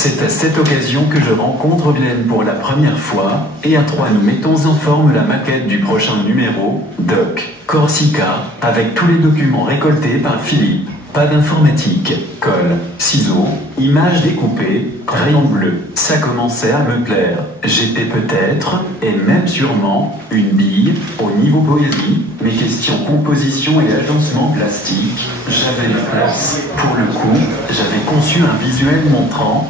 C'est à cette occasion que je rencontre Glenn pour la première fois, et à trois nous mettons en forme la maquette du prochain numéro, Doc Corsica, avec tous les documents récoltés par Philippe. Pas d'informatique, colle, ciseaux, images découpées, crayon bleu. Ça commençait à me plaire. J'étais peut-être, et même sûrement, une bille, au niveau poésie, mais question composition et agencement plastique, j'avais la place. Pour le coup, j'avais conçu un visuel montrant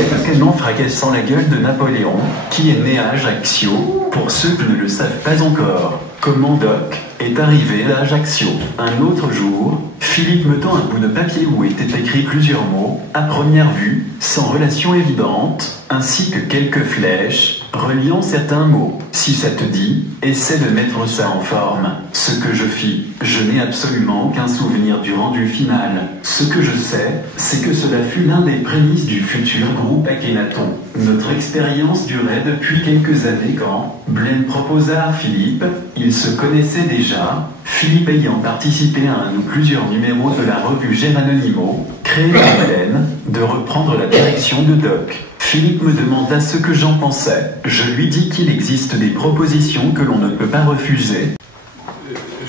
un canon fracassant la gueule de Napoléon, qui est né à Ajaccio, pour ceux qui ne le savent pas encore. Comment Doc est arrivé à Ajaccio. Un autre jour, Philippe me tend un bout de papier où étaient écrits plusieurs mots, à première vue, sans relation évidente, ainsi que quelques flèches, reliant certains mots. Si ça te dit, essaie de mettre ça en forme. Ce que je fis, je n'ai absolument aucun souvenir du rendu final. Ce que je sais, c'est que cela fut l'un des prémices du futur groupe Akhenaton. Notre expérience durait depuis quelques années quand Blaine proposa à Philippe, ils se connaissaient déjà, Philippe ayant participé à un ou plusieurs numéros de la revue Geranonimo, créée par Blaine, de reprendre la direction de Doc. Philippe me demanda ce que j'en pensais. Je lui dis qu'il existe des propositions que l'on ne peut pas refuser.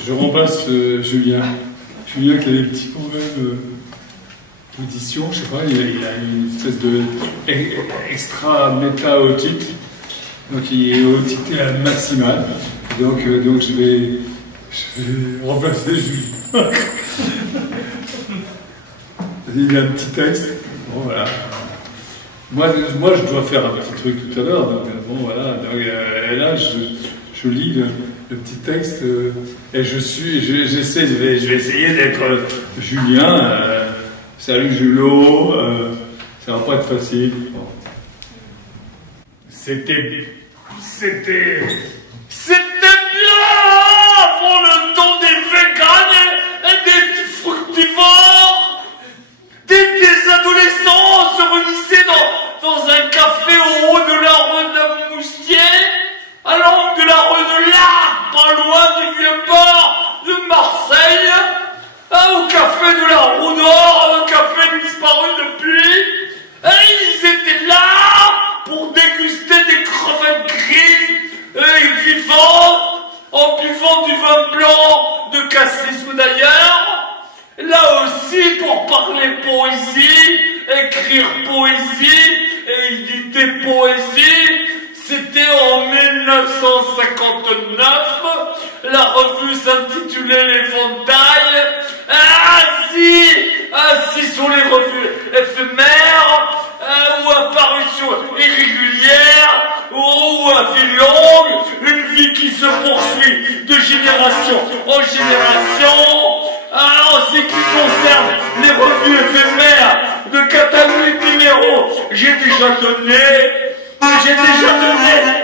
Je remplace Julien. Julien qui a des petits problèmes d'audition, je sais pas, il a une espèce de extra méta otite. Donc il est otité à maximale. Donc je vais remplacer Julien. Il a un petit texte. Bon voilà. Moi, je dois faire un petit truc tout à l'heure, donc bon, voilà. Donc, et là, je lis le petit texte et je vais essayer d'être Julien. Salut Julot, ça va pas être facile. Bon. C'était bien avant le temps des véganes et des petits fructivores, des adolescents se réunissaient dans un café au haut de la rue de Moustier, à l'angle de la rue de l'Arc, pas loin du Vieux-Port de Marseille, au café de la Roue d'Or, un café disparu depuis, et ils étaient là pour déguster des crevettes grises et vivantes, en buvant du vin blanc de Cassis ou d'ailleurs, là aussi pour parler poésie, écrire poésie et éditer poésie. C'était en 1959, la revue s'intitulait L'Éventail, assis sur les revues éphémères, ou apparitions irrégulières, ou à vie longue, une vie qui se poursuit de génération en génération. En ce qui concerne les revues éphémères de catalogue numéro, j'ai déjà donné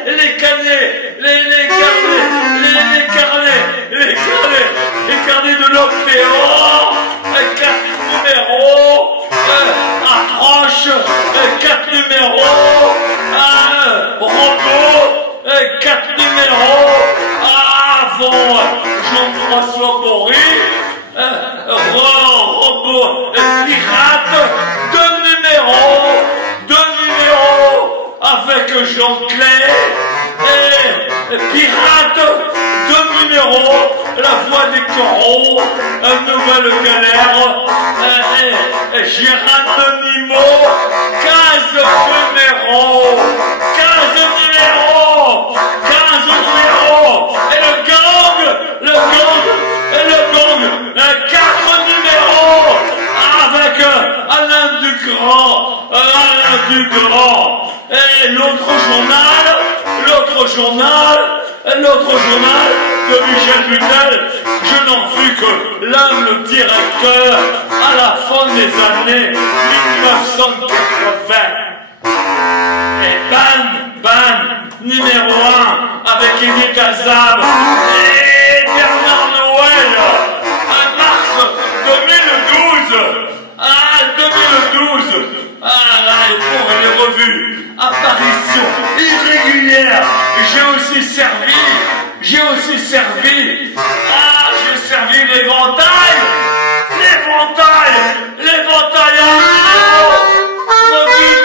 les carnets de l'Octéon, 4 numéros, approche, 4 numéros, robot, 4 numéros, avant Jean-François Bory, robot, pirate, 2 numéros, avec Jean Clay, et pirate, 2 numéros, la voix des coraux, nouvelle galère, Geranonimo, 15 numéros, et le gang, 4 numéros, avec Alain Dugrand, et l'autre journal de Michel Butel, je n'en fus que l'humble directeur à la fin des années 1980. Et numéro 1, avec Edith Azam et Bernard Noël, en mars 2012. Et pour les revues, apparition irrégulière, j'ai aussi servi l'éventail, revue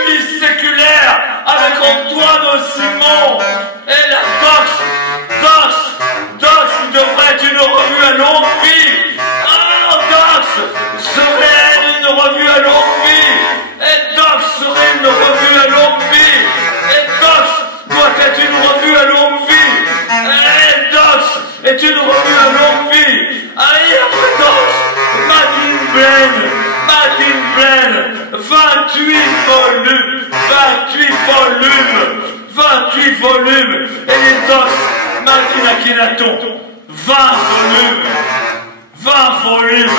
Nadine Blaine, 28 volumes, 28 volumes, 28 volumes, et les Docs, Nadine Akhenaton, 20 volumes, 20 volumes.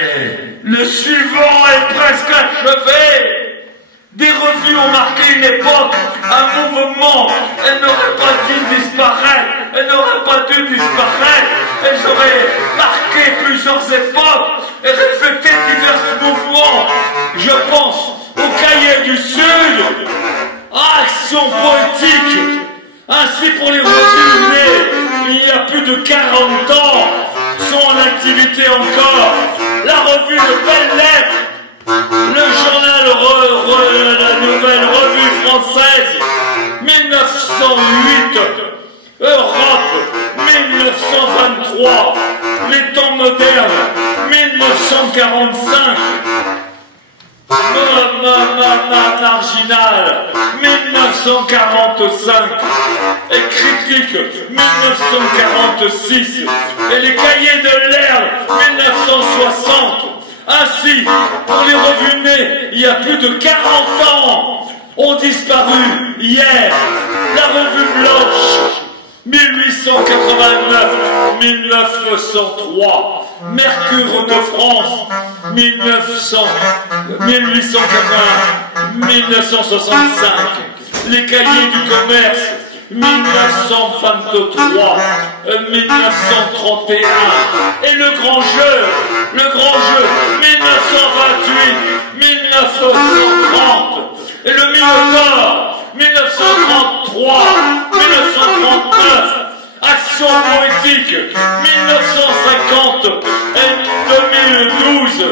Et le suivant est presque achevé. Des revues ont marqué une époque, un mouvement. Elles n'auraient pas dû disparaître. Elles n'auraient pas dû disparaître. Elles auraient marqué plusieurs époques et reflété divers mouvements. Je pense au Cahier du Sud, à Action Poétique. Ainsi, pour les revues nées il y a plus de 40 ans, sont en activité encore. La revue de Belles Lettres, le journal la Nouvelle Revue Française, 1908, Europe, 1923, Les Temps Modernes, 1945, Marginal, 1945, et Critique, 1946, et les Cahiers de l'Herbe, 1960. Ainsi, pour les revues nées il y a plus de 40 ans, ont disparu hier la Revue Blanche, 1889-1903, Mercure de France, 1880-1965, les Cahiers du Commerce, 1923, 1931, et le grand jeu, 1928, 1930, et le Minotaure, 1933, 1939, Action Poétique, 1950 et 2012,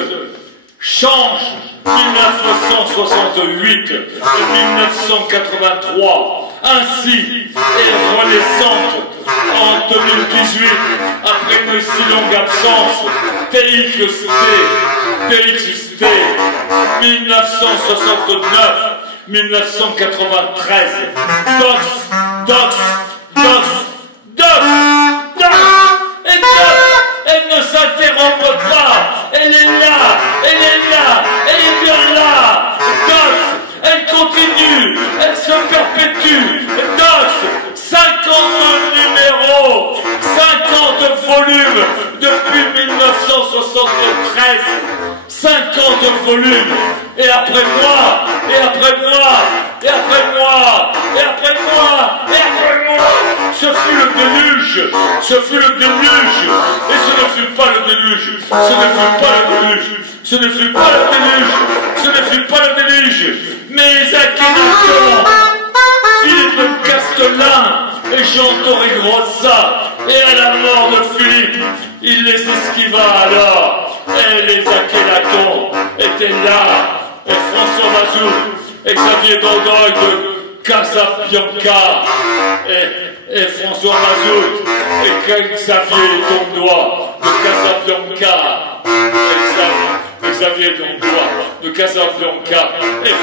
Change, 1968 et 1983, ainsi est renaissante en 2018, après une si longue absence, TXT, 1969, 1993, Docs, et Docs, elle ne s'interrompt pas, elle est là, elle est bien là, Docs, elle continue, elle se perpétue, Docs, 50 numéros, 50 volumes, depuis 1973, 50 volumes, et après moi, et après moi, et après moi, et après moi, et après moi, ce fut le déluge, ce fut le déluge, et ce ne fut pas le déluge, ce ne fut pas le déluge, ce ne fut pas le déluge, ce ne fut pas le déluge, mais Akhenaton, Philippe Castelin et Jean Torregrossa, et à la mort de Philippe, il les esquiva alors, et les Akhenaton étaient là, et François Mazou, et Xavier Dordogne de Casabianca, et François Mazout, et Xavier Dondois de Casabianca, et Xavier Dondois de Casabianca, et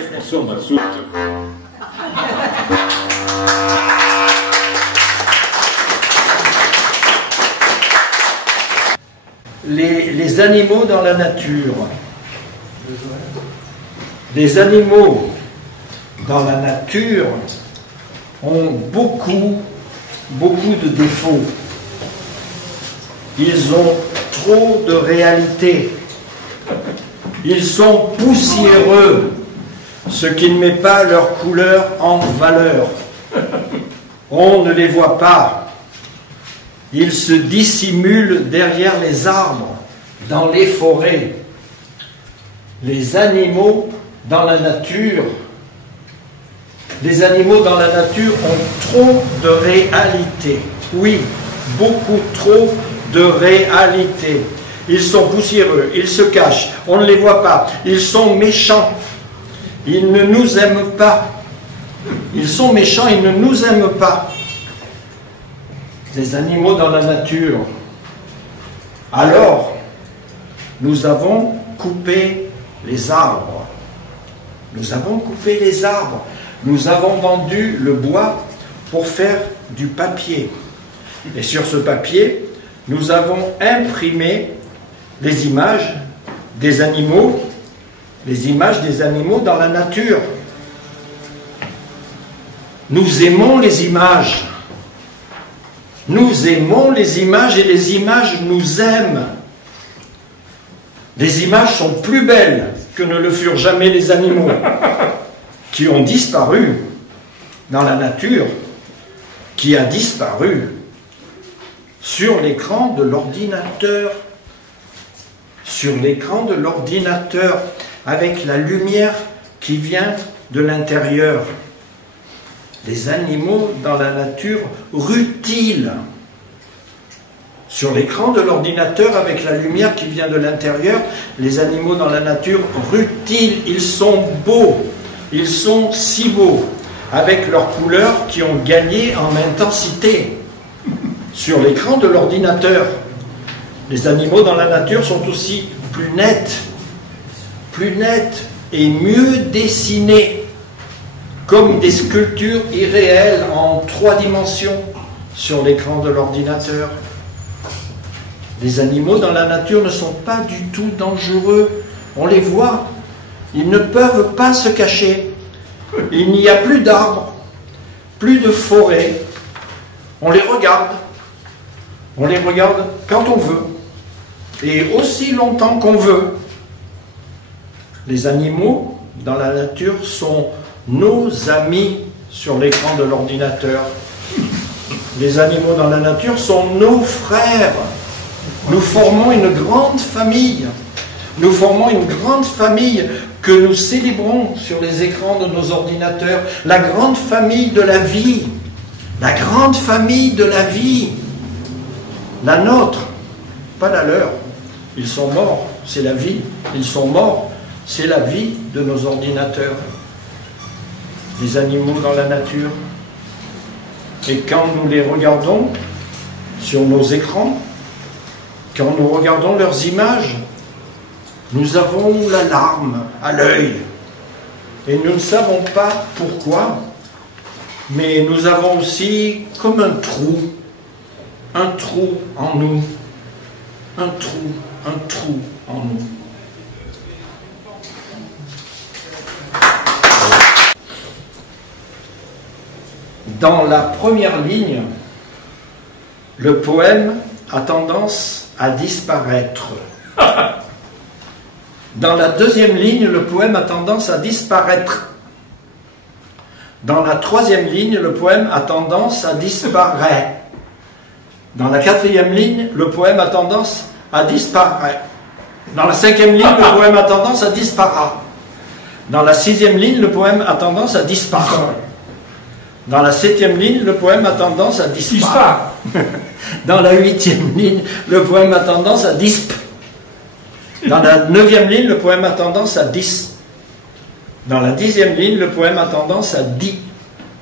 François Mazout. Les animaux dans la nature. Les animaux dans la nature ont beaucoup de défauts. Ils ont trop de réalité. Ils sont poussiéreux, ce qui ne met pas leur couleur en valeur. On ne les voit pas. Ils se dissimulent derrière les arbres, dans les forêts. Les animaux dans la nature ont trop de réalité. Oui, beaucoup trop de réalité. Ils sont poussiéreux, ils se cachent, on ne les voit pas. Ils sont méchants. Ils ne nous aiment pas. Ils sont méchants, ils ne nous aiment pas. Les animaux dans la nature. Alors, nous avons coupé les arbres. Nous avons coupé les arbres. Nous avons vendu le bois pour faire du papier. Et sur ce papier, nous avons imprimé les images des animaux dans la nature. Nous aimons les images. Nous aimons les images et les images nous aiment. Les images sont plus belles que ne le furent jamais les animaux qui ont disparu dans la nature, qui a disparu sur l'écran de l'ordinateur. Sur l'écran de l'ordinateur, avec la lumière qui vient de l'intérieur. Les animaux dans la nature rutilent. Sur l'écran de l'ordinateur, avec la lumière qui vient de l'intérieur, les animaux dans la nature rutilent. Ils sont beaux, ils sont si beaux, avec leurs couleurs qui ont gagné en intensité. Sur l'écran de l'ordinateur, les animaux dans la nature sont aussi plus nets et mieux dessinés, comme des sculptures irréelles en 3 dimensions sur l'écran de l'ordinateur. Les animaux dans la nature ne sont pas du tout dangereux. On les voit. Ils ne peuvent pas se cacher. Il n'y a plus d'arbres, plus de forêt. On les regarde. On les regarde quand on veut. Et aussi longtemps qu'on veut. Les animaux dans la nature sont nos amis sur l'écran de l'ordinateur. Les animaux dans la nature sont nos frères. Nous formons une grande famille. Nous formons une grande famille que nous célébrons sur les écrans de nos ordinateurs. La grande famille de la vie. La grande famille de la vie. La nôtre, pas la leur. Ils sont morts, c'est la vie. Ils sont morts, c'est la vie de nos ordinateurs. Les animaux dans la nature. Et quand nous les regardons sur nos écrans, quand nous regardons leurs images, nous avons la larme à l'œil. Et nous ne savons pas pourquoi, mais nous avons aussi comme un trou en nous. Un trou en nous. Dans la première ligne, le poème a tendance à disparaître. Dans la deuxième ligne, le poème a tendance à disparaître. Dans la troisième ligne, le poème a tendance à disparaître. Dans la quatrième ligne, le poème a tendance à disparaître. Dans la cinquième ligne, le poème a tendance à disparaître. Dans la sixième ligne, le poème a tendance à disparaître. Dans la septième ligne, le poème a tendance à disparaître. Dans la huitième ligne, le poème a tendance à disparaître. Dans la neuvième ligne, le poème a tendance à dis. Dans la dixième ligne, le poème a tendance à dit.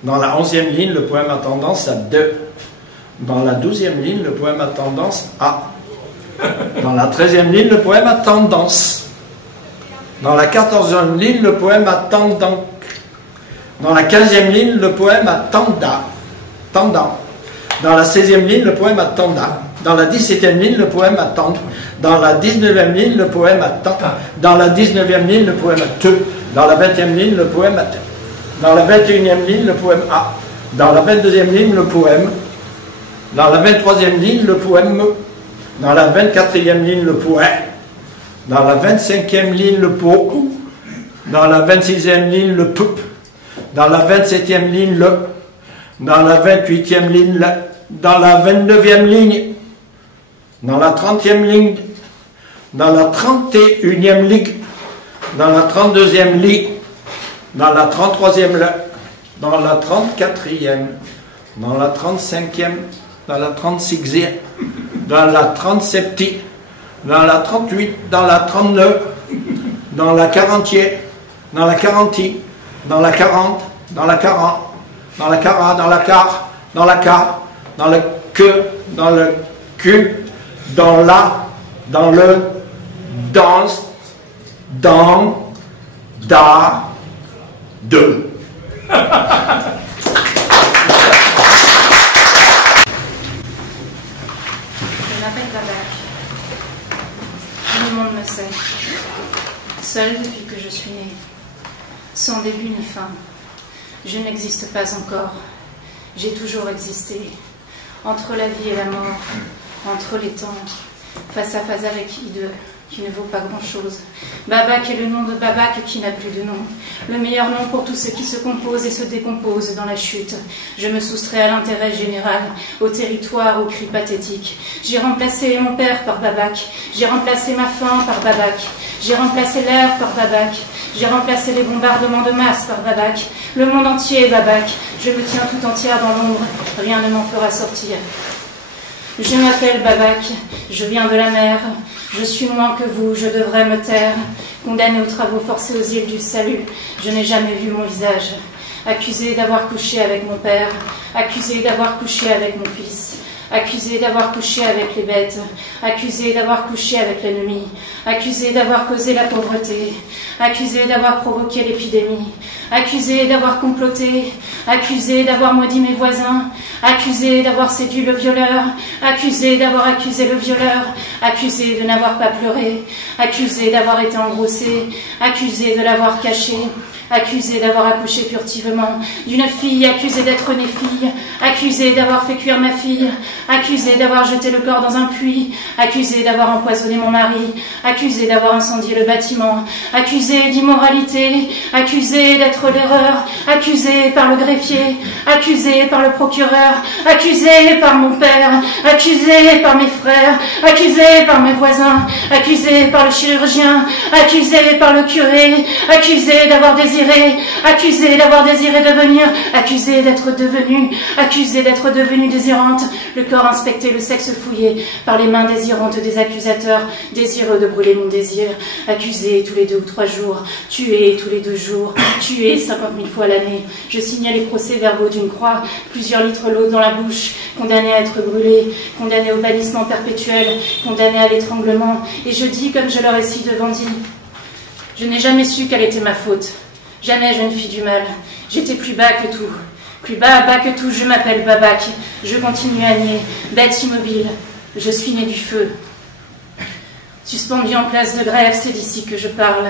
Dans la onzième ligne, le poème a tendance à de. Dans la douzième ligne, le poème a tendance à. Dans la treizième ligne, le poème a tendance. Dans la quatorzième ligne, le poème a tendance. Dans la quinzième ligne, le poème a tendant. Dans la 16e ligne, le poème a tendant. Dans la 17e ligne, le poème a tendre. Dans la 19e ligne, le poème a tant. Dans la 19e ligne, le poème a te. Dans la 20e ligne, le poème a te. Dans la 21e ligne, le poème a. Dans la 22e ligne, le poème. Dans la 23e ligne, le poème me. Dans la 24e ligne, le poème. Dans la 25e ligne, le po. Dans la 26e ligne, le poup. Dans la 27e ligne, le. Dans la 28e ligne, le. Dans la 29e ligne. Dans la 30e ligne. Dans la 31e ligne. Dans la 32e ligne. Dans la 33e, le. Dans la 34e. Dans la 35e. Dans la 36e. Dans la 37e. Dans la 38. Dans la 39. Dans la 40e. Dans la 40. Dans la 40. Dans la 40. Dans la 40. Dans la 40. Dans la 40. Dans le que. Dans le cul. Dans la. Dans le. Dans. Dans. Da. De. le monde me sait. Seule depuis que je suis née, sans début ni fin. Je n'existe pas encore. J'ai toujours existé. Entre la vie et la mort, entre les temps, face à face avec Hideux, qui ne vaut pas grand-chose. Babak est le nom de Babak qui n'a plus de nom. Le meilleur nom pour tout ce qui se compose et se décompose dans la chute. Je me soustrais à l'intérêt général, au territoire, aux cris pathétiques. J'ai remplacé mon père par Babak. J'ai remplacé ma faim par Babak. J'ai remplacé l'air par Babak. J'ai remplacé les bombardements de masse par Babak. Le monde entier est Babak. Je me tiens tout entière dans l'ombre. Rien ne m'en fera sortir. Je m'appelle Babak. Je viens de la mer. Je suis moins que vous, je devrais me taire. Condamné aux travaux forcés aux îles du salut, je n'ai jamais vu mon visage. Accusé d'avoir couché avec mon père, accusé d'avoir couché avec mon fils, accusé d'avoir couché avec les bêtes, accusé d'avoir couché avec l'ennemi, accusé d'avoir causé la pauvreté, accusé d'avoir provoqué l'épidémie, accusé d'avoir comploté, accusé d'avoir maudit mes voisins, accusé d'avoir séduit le violeur, accusé d'avoir accusé le violeur, accusé de n'avoir pas pleuré, accusé d'avoir été engrossé, accusé de l'avoir caché, accusé d'avoir accouché furtivement d'une fille, accusé d'être née fille, accusé d'avoir fait cuire ma fille, accusé d'avoir jeté le corps dans un puits, accusé d'avoir empoisonné mon mari, accusé d'avoir incendié le bâtiment, accusé d'immoralité, accusé d'être l'erreur, accusé par le greffier, accusé par le procureur, accusé par mon père, accusé par mes frères, accusé par mes voisins, accusé par le chirurgien, accusé par le curé, accusé d'avoir désiré, accusé d'avoir désiré devenir, accusé d'être devenue désirante, le corps inspecté, le sexe fouillé par les mains désirantes des accusateurs, désireux de brûler mon désir, accusé tous les 2 ou 3 jours, tué tous les 2 jours, tué 50 000 fois l'année. Je signais les procès-verbaux d'une croix, plusieurs litres l'eau dans la bouche, condamné à être brûlé, condamné au bannissement perpétuel, condamné à l'étranglement, et je dis comme je leur ai si devant dit, je n'ai jamais su quelle était ma faute. Jamais je ne fis du mal. J'étais plus bas que tout. Plus bas que tout, je m'appelle Babak. Je continue à nier. Bête immobile. Je suis né du feu. Suspendu en place de grève, c'est d'ici que je parle.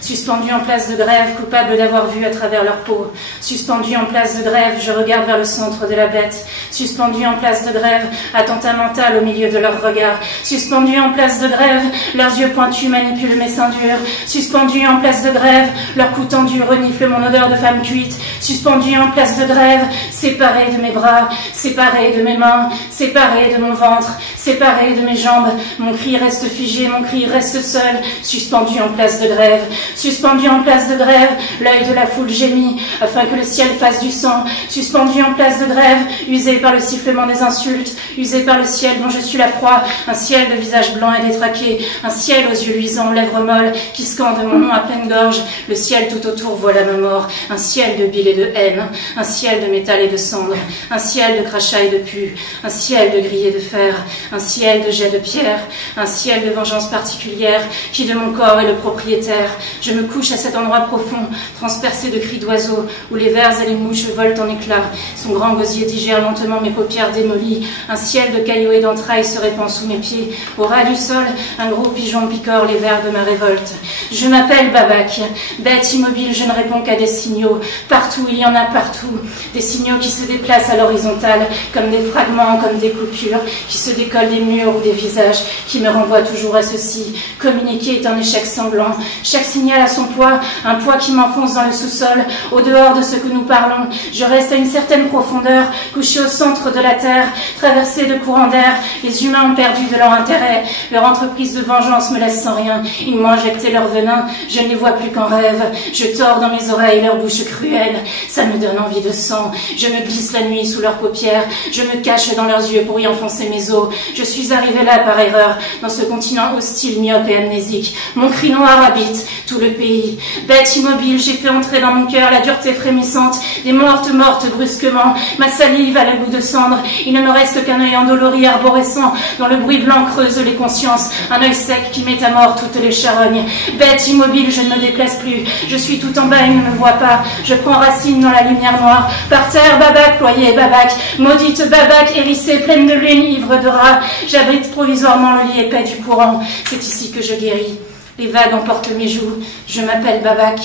Suspendu en place de grève, coupable d'avoir vu à travers leur peau. Suspendu en place de grève, je regarde vers le centre de la bête. Suspendu en place de grève, attentat mental au milieu de leur regard. Suspendu en place de grève, leurs yeux pointus manipulent mes seins durs. Suspendu en place de grève, leurs coups tendus reniflent mon odeur de femme cuite. Suspendu en place de grève, séparé de mes bras, séparé de mes mains, séparé de mon ventre, séparé de mes jambes. Mon cri reste figé, mon cri reste seul. Suspendu en place de grève. Suspendu en place de grève, l'œil de la foule gémit, afin que le ciel fasse du sang. Suspendu en place de grève, usé par le sifflement des insultes, usé par le ciel dont je suis la proie, un ciel de visage blanc et détraqué, un ciel aux yeux luisants, lèvres molles, qui scande mon nom à pleine gorge. Le ciel tout autour voit la mort, un ciel de bile et de haine, un ciel de métal et de cendre, un ciel de crachat et de pu, un ciel de grille et de fer, un ciel de jets de pierre, un ciel de vengeance particulière, qui de mon corps est le propriétaire. Je me couche à cet endroit profond, transpercé de cris d'oiseaux, où les vers et les mouches volent en éclats. Son grand gosier digère lentement mes paupières démolies. Un ciel de cailloux et d'entrailles se répand sous mes pieds. Au ras du sol, un gros pigeon picore les vers de ma révolte. Je m'appelle Babak. Bête immobile, je ne réponds qu'à des signaux. Partout, il y en a partout. Des signaux qui se déplacent à l'horizontale, comme des fragments, comme des coupures, qui se décollent des murs ou des visages, qui me renvoient toujours à ceci. Communiquer est un échec sanglant. Chaque signal à son poids, un poids qui m'enfonce dans le sous-sol, au dehors de ce que nous parlons. Je reste à une certaine profondeur, couché au centre de la terre, traversé de courants d'air. Les humains ont perdu de leur intérêt. Leur entreprise de vengeance me laisse sans rien. Ils m'ont injecté leur venin, je ne les vois plus qu'en rêve. Je tords dans mes oreilles leur bouche cruelle, ça me donne envie de sang. Je me glisse la nuit sous leurs paupières, je me cache dans leurs yeux pour y enfoncer mes os. Je suis arrivé là par erreur, dans ce continent hostile, myope et amnésique. Mon cri noir habite tout le pays. Bête immobile, j'ai fait entrer dans mon cœur la dureté frémissante des mortes brusquement, ma salive à la goût de cendre. Il ne me reste qu'un œil endolori arborescent, dont le bruit blanc creuse les consciences, un œil sec qui met à mort toutes les charognes. Bête immobile, je ne me déplace plus, je suis tout en bas, il ne me voit pas, je prends racine dans la lumière noire. Par terre, Babac, ployé, Babac, maudite Babac, hérissée, pleine de lune, ivre de rats, j'abrite provisoirement le lit épais du courant, c'est ici que je guéris. Les vagues emportent mes joues, je m'appelle Babac,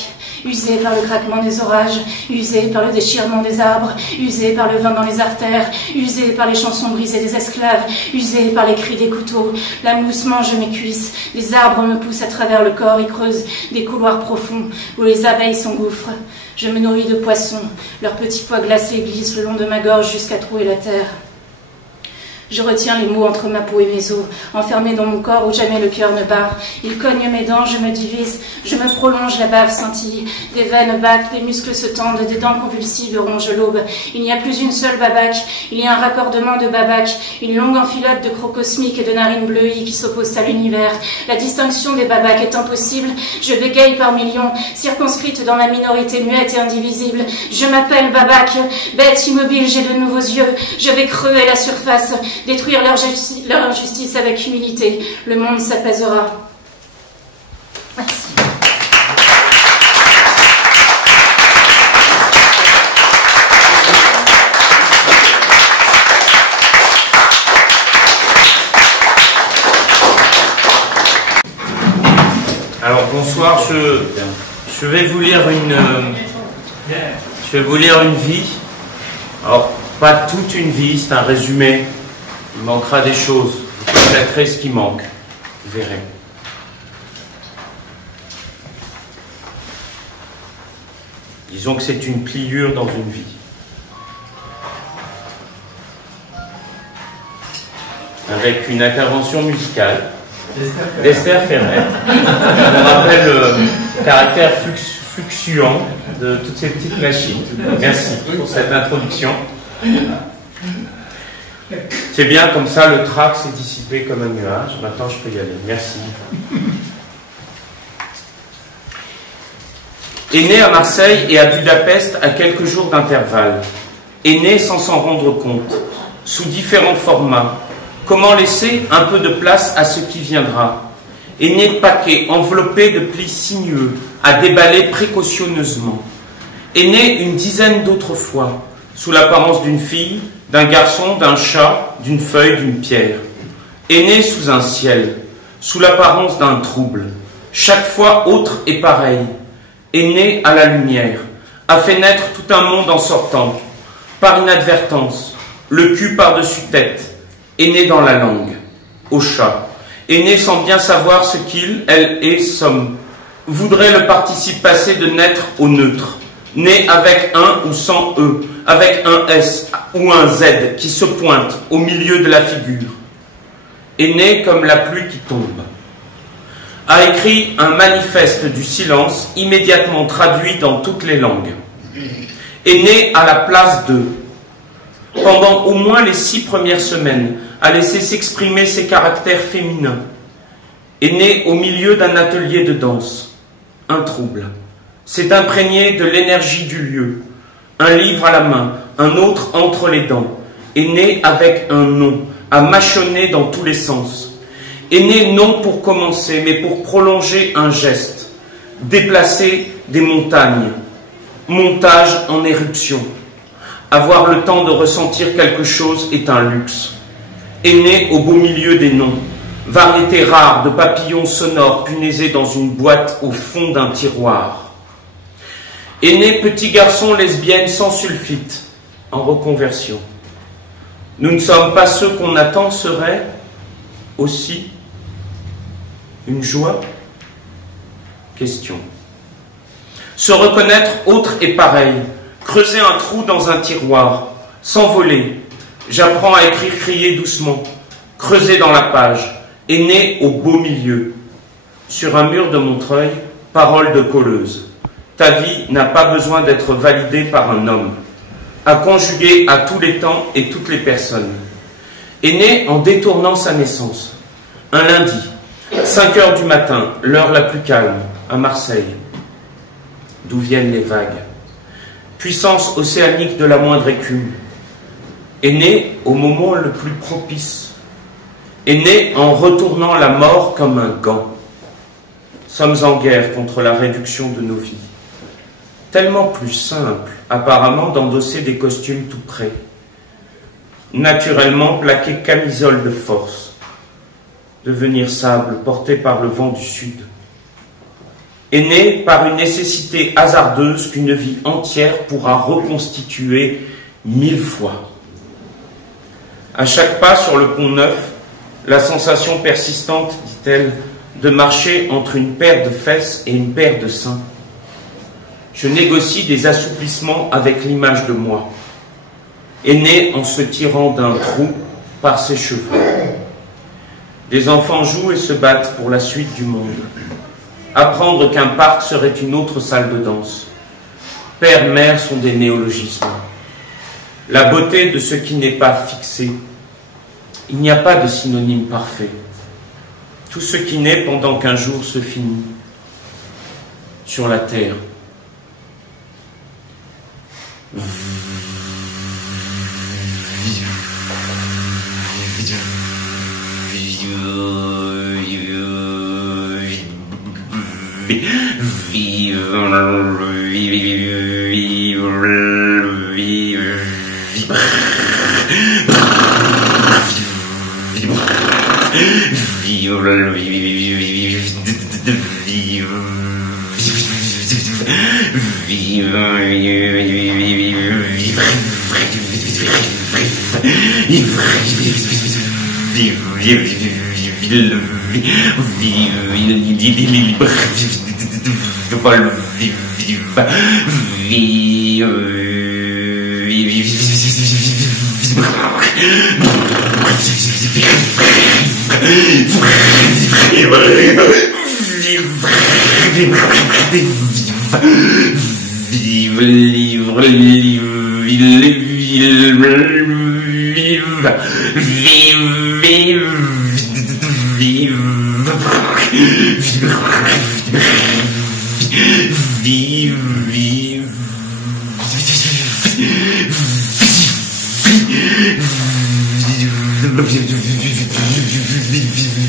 usé par le craquement des orages, usé par le déchirement des arbres, usé par le vin dans les artères, usé par les chansons brisées des esclaves, usé par les cris des couteaux. La mousse mange mes cuisses, les arbres me poussent à travers le corps et creusent des couloirs profonds où les abeilles s'engouffrent. Je me nourris de poissons, leurs petits pois glacés glissent le long de ma gorge jusqu'à trouer la terre. Je retiens les mots entre ma peau et mes os, enfermés dans mon corps où jamais le cœur ne bat. Ils cognent mes dents, je me divise, je me prolonge, la bave scintille. Des veines battent, des muscles se tendent, des dents convulsives rongent l'aube. Il n'y a plus une seule Babac, il y a un raccordement de Babac, une longue enfilote de crocs cosmiques et de narines bleuies qui s'opposent à l'univers. La distinction des Babac est impossible, je bégaye par millions, circonscrite dans la minorité muette et indivisible. Je m'appelle Babac, bête immobile, j'ai de nouveaux yeux, je vais creuser la surface, détruire leur injustice avec humilité. Le monde s'apaisera. Merci. Alors bonsoir, je vais vous lire une vie. Alors pas toute une vie, c'est un résumé. Il manquera des choses. Vous constaterez ce qui manque. Vous verrez. Disons que c'est une pliure dans une vie. Avec une intervention musicale d'Esther Ferrer. On rappelle le caractère fluctuant de toutes ces petites machines. Merci pour cette introduction. C'est bien, comme ça le trac s'est dissipé comme un nuage. Maintenant je peux y aller. Merci. Est né à Marseille et à Budapest à quelques jours d'intervalle. Est né sans s'en rendre compte, sous différents formats. Comment laisser un peu de place à ce qui viendra? Est né paquet, enveloppé de plis sinueux, à déballer précautionneusement. Est né une dizaine d'autres fois, sous l'apparence d'une fille, d'un garçon, d'un chat, d'une feuille, d'une pierre. Est né sous un ciel, sous l'apparence d'un trouble, chaque fois autre et pareil. Est né à la lumière, a fait naître tout un monde en sortant, par inadvertance, le cul par-dessus tête. Est né dans la langue, au chat. Est né sans bien savoir ce qu'il, elle et sommes. Voudrait le participe passé de naître au neutre. Né avec un ou sans E, avec un S ou un Z qui se pointe au milieu de la figure. Est né comme la pluie qui tombe. A écrit un manifeste du silence immédiatement traduit dans toutes les langues. Est né à la place de. Pendant au moins les 6 premières semaines, a laissé s'exprimer ses caractères féminins. Est né au milieu d'un atelier de danse. Un trouble. S'est imprégné de l'énergie du lieu. Un livre à la main, un autre entre les dents. Est né avec un nom, a mâchonné dans tous les sens. Est né non pour commencer, mais pour prolonger un geste. Déplacer des montagnes. Montage en éruption. Avoir le temps de ressentir quelque chose est un luxe. Est né au beau milieu des noms. Variété rare de papillons sonores punaisés dans une boîte au fond d'un tiroir. Est né petit garçon lesbienne sans sulfite, en reconversion. Nous ne sommes pas ceux qu'on attend seraient aussi une joie? Question. Se reconnaître autre et pareil, creuser un trou dans un tiroir, s'envoler. J'apprends à écrire crier doucement, creuser dans la page, est né au beau milieu. Sur un mur de Montreuil, parole de colleuse. Ta vie n'a pas besoin d'être validée par un homme. À conjuguer à tous les temps et toutes les personnes. Est né en détournant sa naissance. Un lundi, 5 heures du matin, l'heure la plus calme. à Marseille, d'où viennent les vagues, puissance océanique de la moindre écume, est né au moment le plus propice, est né en retournant la mort comme un gant. Sommes en guerre contre la réduction de nos vies. Tellement plus simple, apparemment, d'endosser des costumes tout prêts. Naturellement plaqué camisole de force, devenir sable porté par le vent du sud. Est né par une nécessité hasardeuse qu'une vie entière pourra reconstituer 1000 fois. À chaque pas sur le pont Neuf, la sensation persistante, dit-elle, de marcher entre une paire de fesses et une paire de seins. Je négocie des assouplissements avec l'image de moi, est né en se tirant d'un trou par ses cheveux. Des enfants jouent et se battent pour la suite du monde. Apprendre qu'un parc serait une autre salle de danse. Père, mère sont des néologismes. La beauté de ce qui n'est pas fixé. Il n'y a pas de synonyme parfait. Tout ce qui naît pendant qu'un jour se finit. Sur la terre.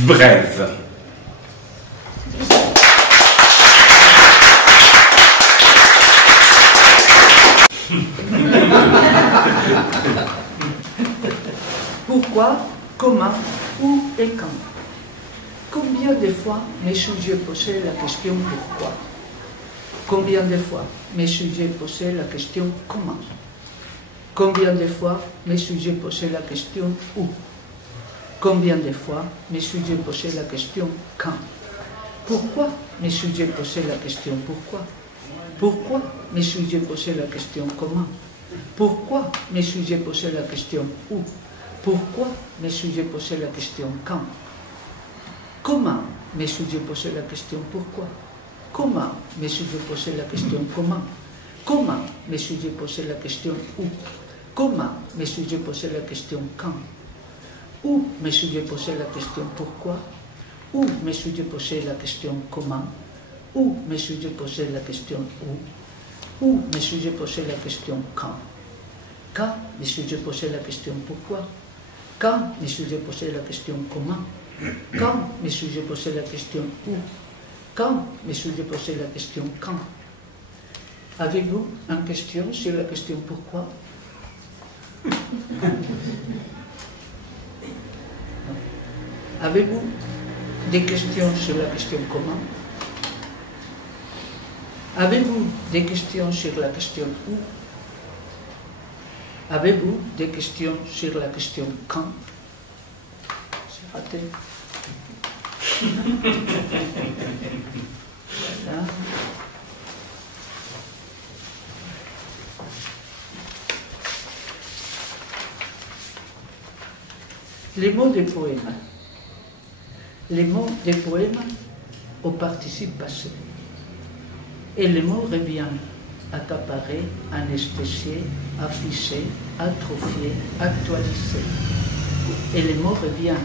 Bref. Pourquoi, comment, où et quand? Combien de fois me suis-je posé la question pourquoi? Combien de fois me suis-je posé la question comment? Combien de fois me suis-je posé la question où? Combien de fois me suis-je posé la question quand? Pourquoi me suis-je posé la question pourquoi? Pourquoi me suis-je posé la question comment? Pourquoi me suis-je posé la question où? Pourquoi me suis-je posé la question quand? Comment me suis-je posé la question pourquoi? Comment me suis-je posé la question comment? Comment me suis-je posé la question où? Comment me suis-je posé la question quand? Où me suis-je posé la question pourquoi? Où me suis-je posé la question comment? Où me suis-je posé la question où? Où me suis-je posé la question quand? Quand me suis-je posé la question pourquoi? Quand me suis-je posé la question comment? Quand me suis-je posé la question où? Quand me suis-je posé la question quand? Avez-vous une question sur la question pourquoi? Avez-vous des questions sur la question comment? Avez-vous des questions sur la question où? Avez-vous des questions sur la question quand? C'est raté. Voilà. Les mots des poèmes. Les mots des poèmes au participe passé. Et les mots reviennent accaparés, anesthésiés, affichés, atrophiés, actualisés. Et les mots reviennent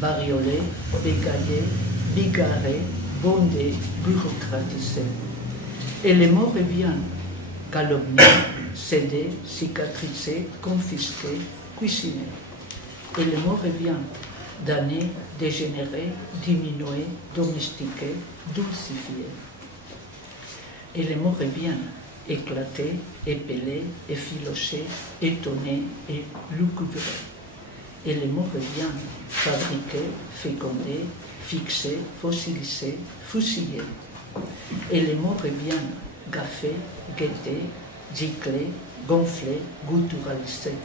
bariolés, bégaillés, bigarrés, bondés, bureaucratisés. Et les mots reviennent, calomniés, cédés, cicatrisés, confisqués, cuisinés. Et les mots reviennent, damnés, dégénérés, diminués, domestiqués, dulcifiés. Et les mots reviennent, éclatés, épelés, effilochés, étonnés et lugubrés. Et les mots reviennent, fabriqués, fécondés, fixés, fossilisés, fusillés. Et les mots reviennent, gaffés, guettés, giclés, gonflés, gutturalisés.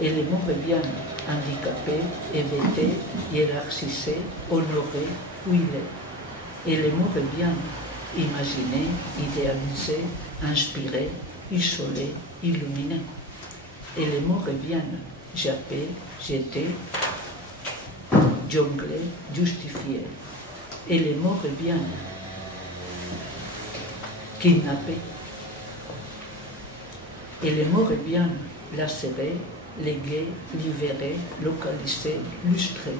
Et les mots reviennent, handicapés, hébétés, hiérarchisés, honorés, huilés. Et les mots reviennent, imaginés, idéalisés, inspirés, isolés, illuminés. Et les mots reviennent, jappés, jetés, jonglés, justifiés. Et les mots reviennent, kidnappés. Et les mots reviennent, lacérés, légués, libérés, localisés, lustrés.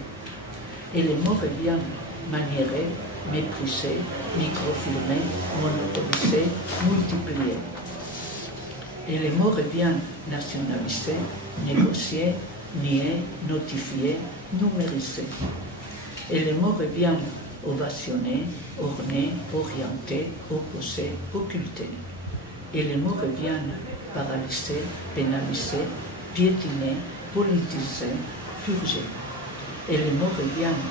Et les mots reviennent, maniérés, méprisés, microfilmés, monotonisés, multipliés. Et les mots reviennent, nationalisés, négociés, niés, notifiés, numérisés. Et les mots reviennent, ovationnés, ornés, orientés, opposés, occultés. Et les mots reviennent, paralysés, pénalisés, piétinés, politisés, purgés. Et les mots reviennent,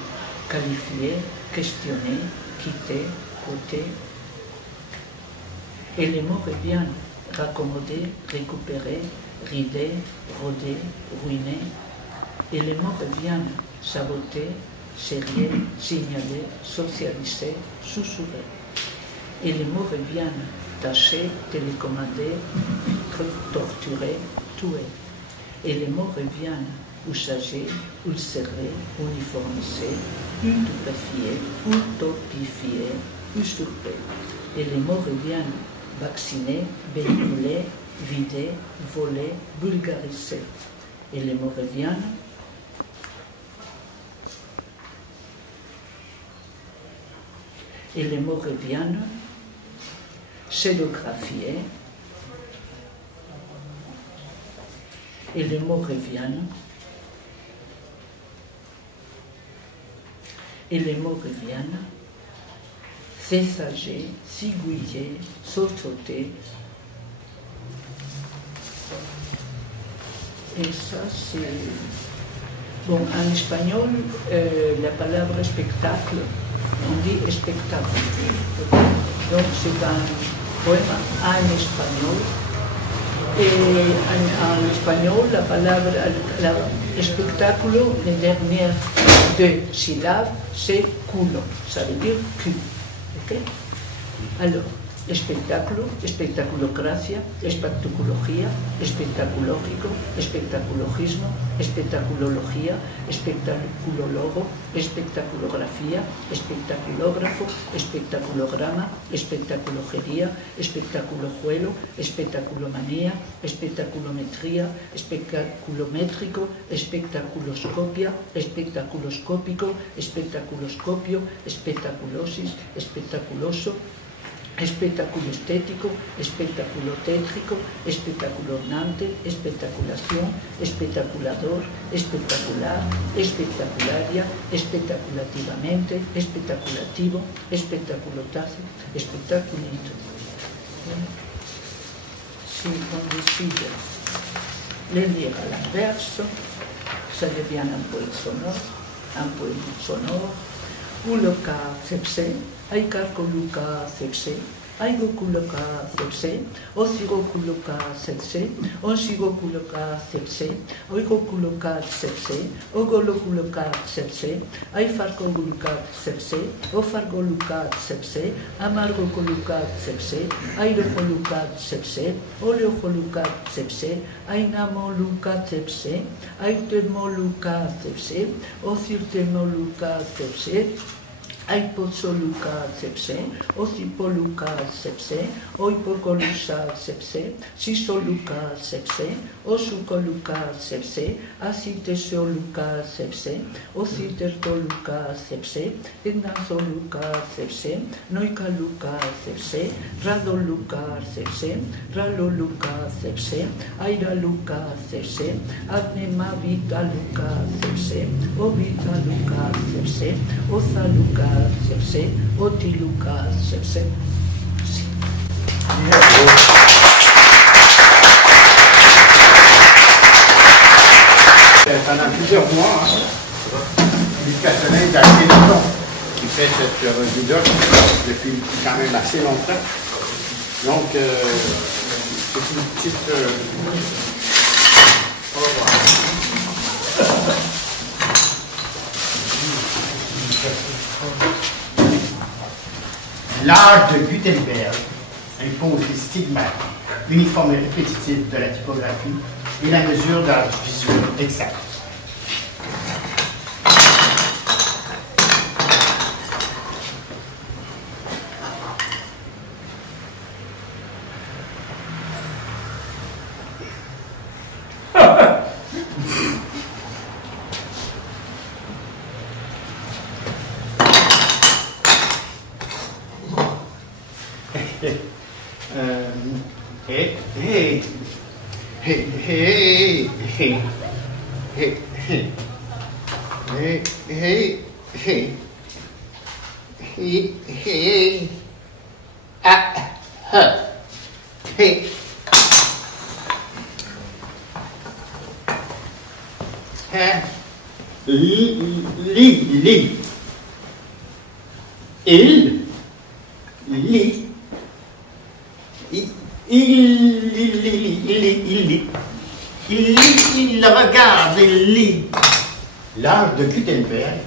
qualifiés, questionnés, quittés, cotés. Et les mots reviennent, raccommodés, récupérés, ridés, rodés, ruinés. Et les mots reviennent, sabotés, serrés, signalés, socialisés, susurrés. Et les mots reviennent, tachés, télécommandés, torturés, tués. Et les mots reviennent, usagés, ulcérés, uniformisés, utopifiés, usurpés. Et les mots reviennent, vaccinés, véhiculés, vidés, volés, vulgarisés. Et les mots reviennent, scénographiés. Et les mots reviennent, cessagés, cigouillés, sautotés. Et ça, c'est... Bon, en espagnol, la palabra spectacle, on dit spectacle. Donc, c'est un poème en espagnol. Et en espagnol, la palabra espectáculo, les dernières deux syllabes, c'est culo, ça veut dire cul. Okay? Alors, espectáculo, espectaculocracia, espectaculología, espectaculógico, espectaculogismo, espectaculología, espectaculólogo, espectaculografía, espectaculógrafo, espectaculograma, espectaculogería, espectaculojuelo, espectaculomanía, espectaculometría, espectaculométrico, espectaculoscopia, espectaculoscópico, espectaculoscopio, espectaculosis, espectaculoso, espectáculo estético, espectáculo tétrico, espectaculornante, espectaculación, espectaculador, espectacular, espectacularia, espectaculativamente, espectaculativo, espectaculotazo, espectaculito. Si on décide de lire à l'inverse, ça devient un poème sonore, ou le cas cepsé, Aikar kuluka sepse, aigo kuluka sepse, osigo kuluka sepse, onsigo kuluka sepse, oigo kuluka sepse, ogolo kuluka sepse, aifarko kuluka sepse, ofargo luka sepse, amargo kuluka sepse, airo kuluka sepse, oleo kuluka sepse, ainamo luka sepse, aitemo luka sepse, osirtemo luka sepse, Aipotoluka sepse, Osipoluka sepse, Oipokolusa sepse, Sisoluka sepse, Osukoluka sepse, Asitesoluka sepse, Ositertoluka sepse, Ignazoluka sepse, Noikaluka sepse, Radoluka sepse, Raloluka sepse, Airaluka sepse, Adnemavitaluka sepse, Ovitaluka sepse, Othaluka sepse, Otiluka sepse. Pendant plusieurs mois, le personnel d'Archénéton qui fait cette revue-là depuis quand même assez longtemps. Donc, c'est une petite... L'art de Gutenberg impose les stigmates uniformes et répétitifs de la typographie et la mesure d'âge visuel exact. Il regarde, il lit. L'art de Gutenberg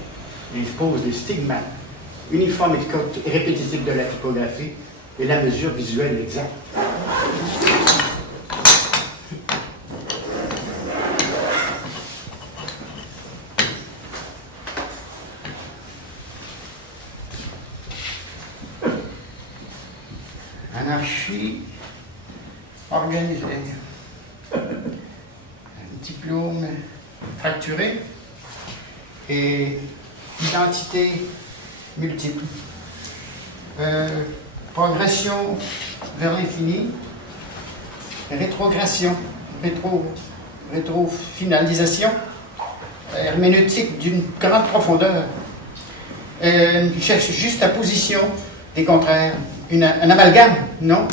impose les stigmates uniformes et répétitifs de la typographie et la mesure visuelle exacte. Anarchie organisée. Diplôme fracturé et identité multiple. Progression vers l'infini, rétrogression, rétro-finalisation, herméneutique d'une grande profondeur. Il cherche juste la position des contraires. Un amalgame, non,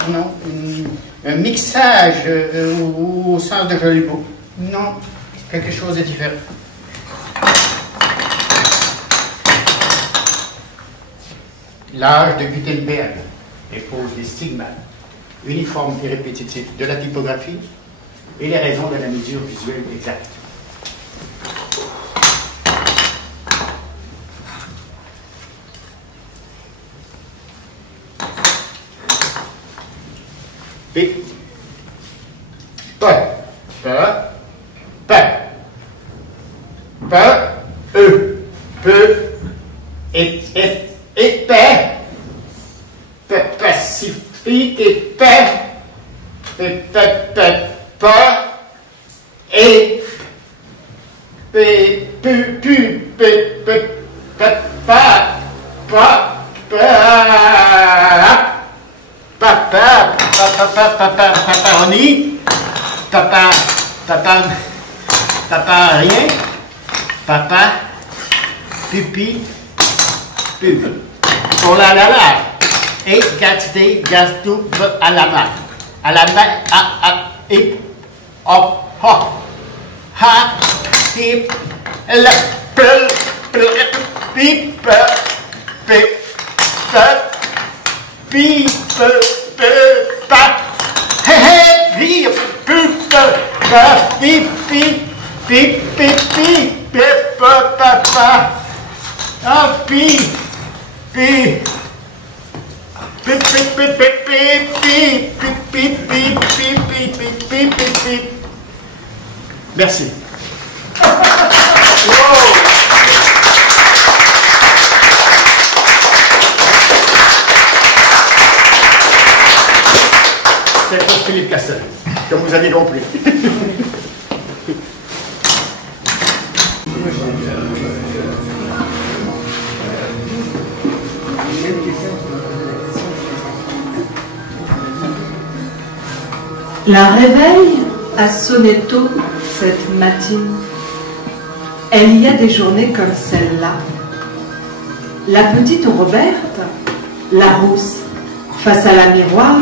un mixage au sens de joli mot. Non, quelque chose de différent. L'âge de Gutenberg impose les stigmates uniformes et répétitifs de la typographie et les raisons de la mesure visuelle exacte. P. P. P. P. P. E. P. Et paix. Pacifique et paix. Et papa rien, papa pipi pub. Oh là là là, et gâté gasto à la main, et hop hop ha tip la pip pa hey merci. Wow. Philippe Castel, comme vous avez compris. La réveil a sonné tôt cette matinée. Elle y a des journées comme celle-là. La petite Roberte, la rousse, face à la miroir,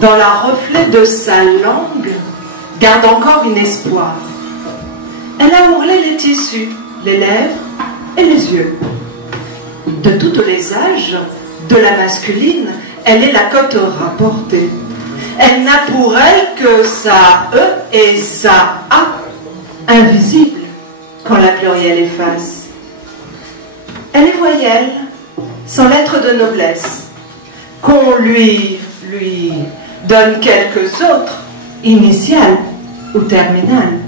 dans la reflet de sa langue, garde encore un espoir. Elle a ourlé les tissus, les lèvres et les yeux. De tous les âges, de la masculine, elle est la cote rapportée. Elle n'a pour elle que sa E et sa A, invisibles quand la plurielle efface. Elle est voyelle, sans lettre de noblesse, qu'on lui donne quelques autres, initiales ou terminales.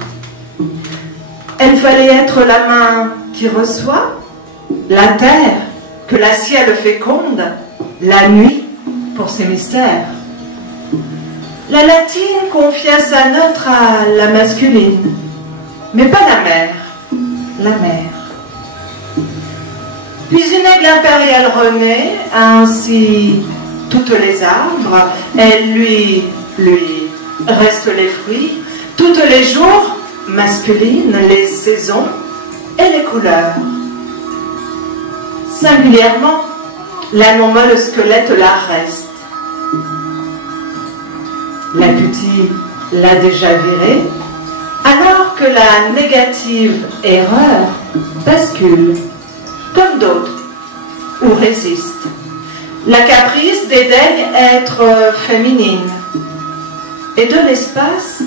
Elle fallait être la main qui reçoit, la terre que la ciel féconde, la nuit pour ses mystères. La latine confia sa neutre à la masculine, mais pas la mère, la mère. Puis une aigle impériale renaît, ainsi toutes les arbres, elle lui restent les fruits, toutes les jours masculines, les saisons et les couleurs. Singulièrement, la non-molle squelette la reste. La petite l'a déjà virée, alors que la négative erreur bascule, comme d'autres, ou résiste. La caprice dédaigne être féminine, et de l'espace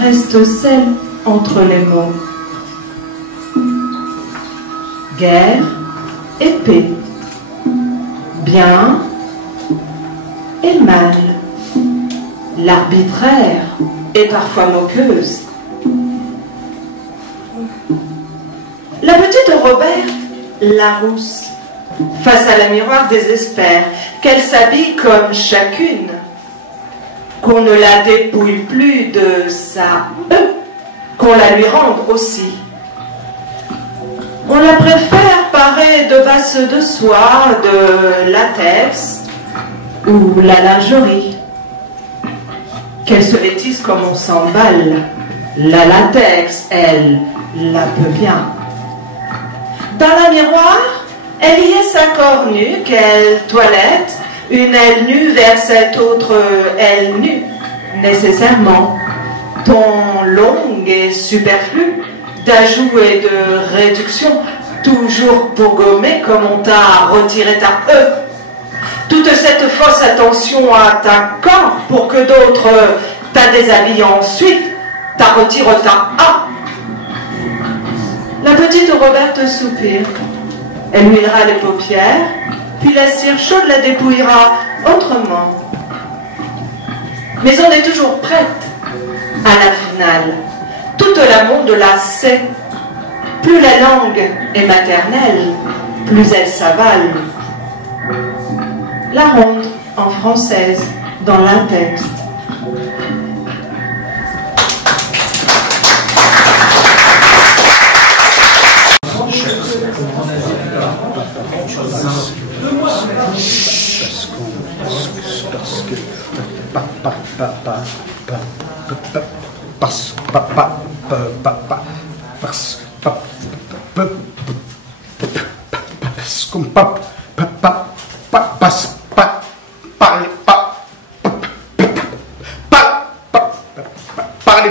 reste celle entre les mots. Guerre et paix, bien et mal. L'arbitraire est parfois moqueuse. La petite Roberte, la rousse, face à la miroir désespère qu'elle s'habille comme chacune, qu'on ne la dépouille plus de sa E, qu'on la lui rende aussi. On la préfère parée de basses de soie, de latex ou la lingerie. Qu'elle se vêtisse comme on s'emballe. La latex, elle, la peut bien. Dans la miroir, elle y est sa cornue qu'elle toilette, une aile nue vers cette autre aile nue, nécessairement. Ton long et superflu, d'ajout et de réduction, toujours pour gommer comme on t'a retiré ta E. Toute cette fausse attention à ta corps pour que d'autres t'a déshabillé ensuite, t'a retiré ta A. La petite Roberte soupire. Elle huilera les paupières, puis la cire chaude la dépouillera autrement. Mais on est toujours prête à la finale. Tout l'amour de la sait. Plus la langue est maternelle, plus elle s'avale. La ronde en française dans un texte. Parlez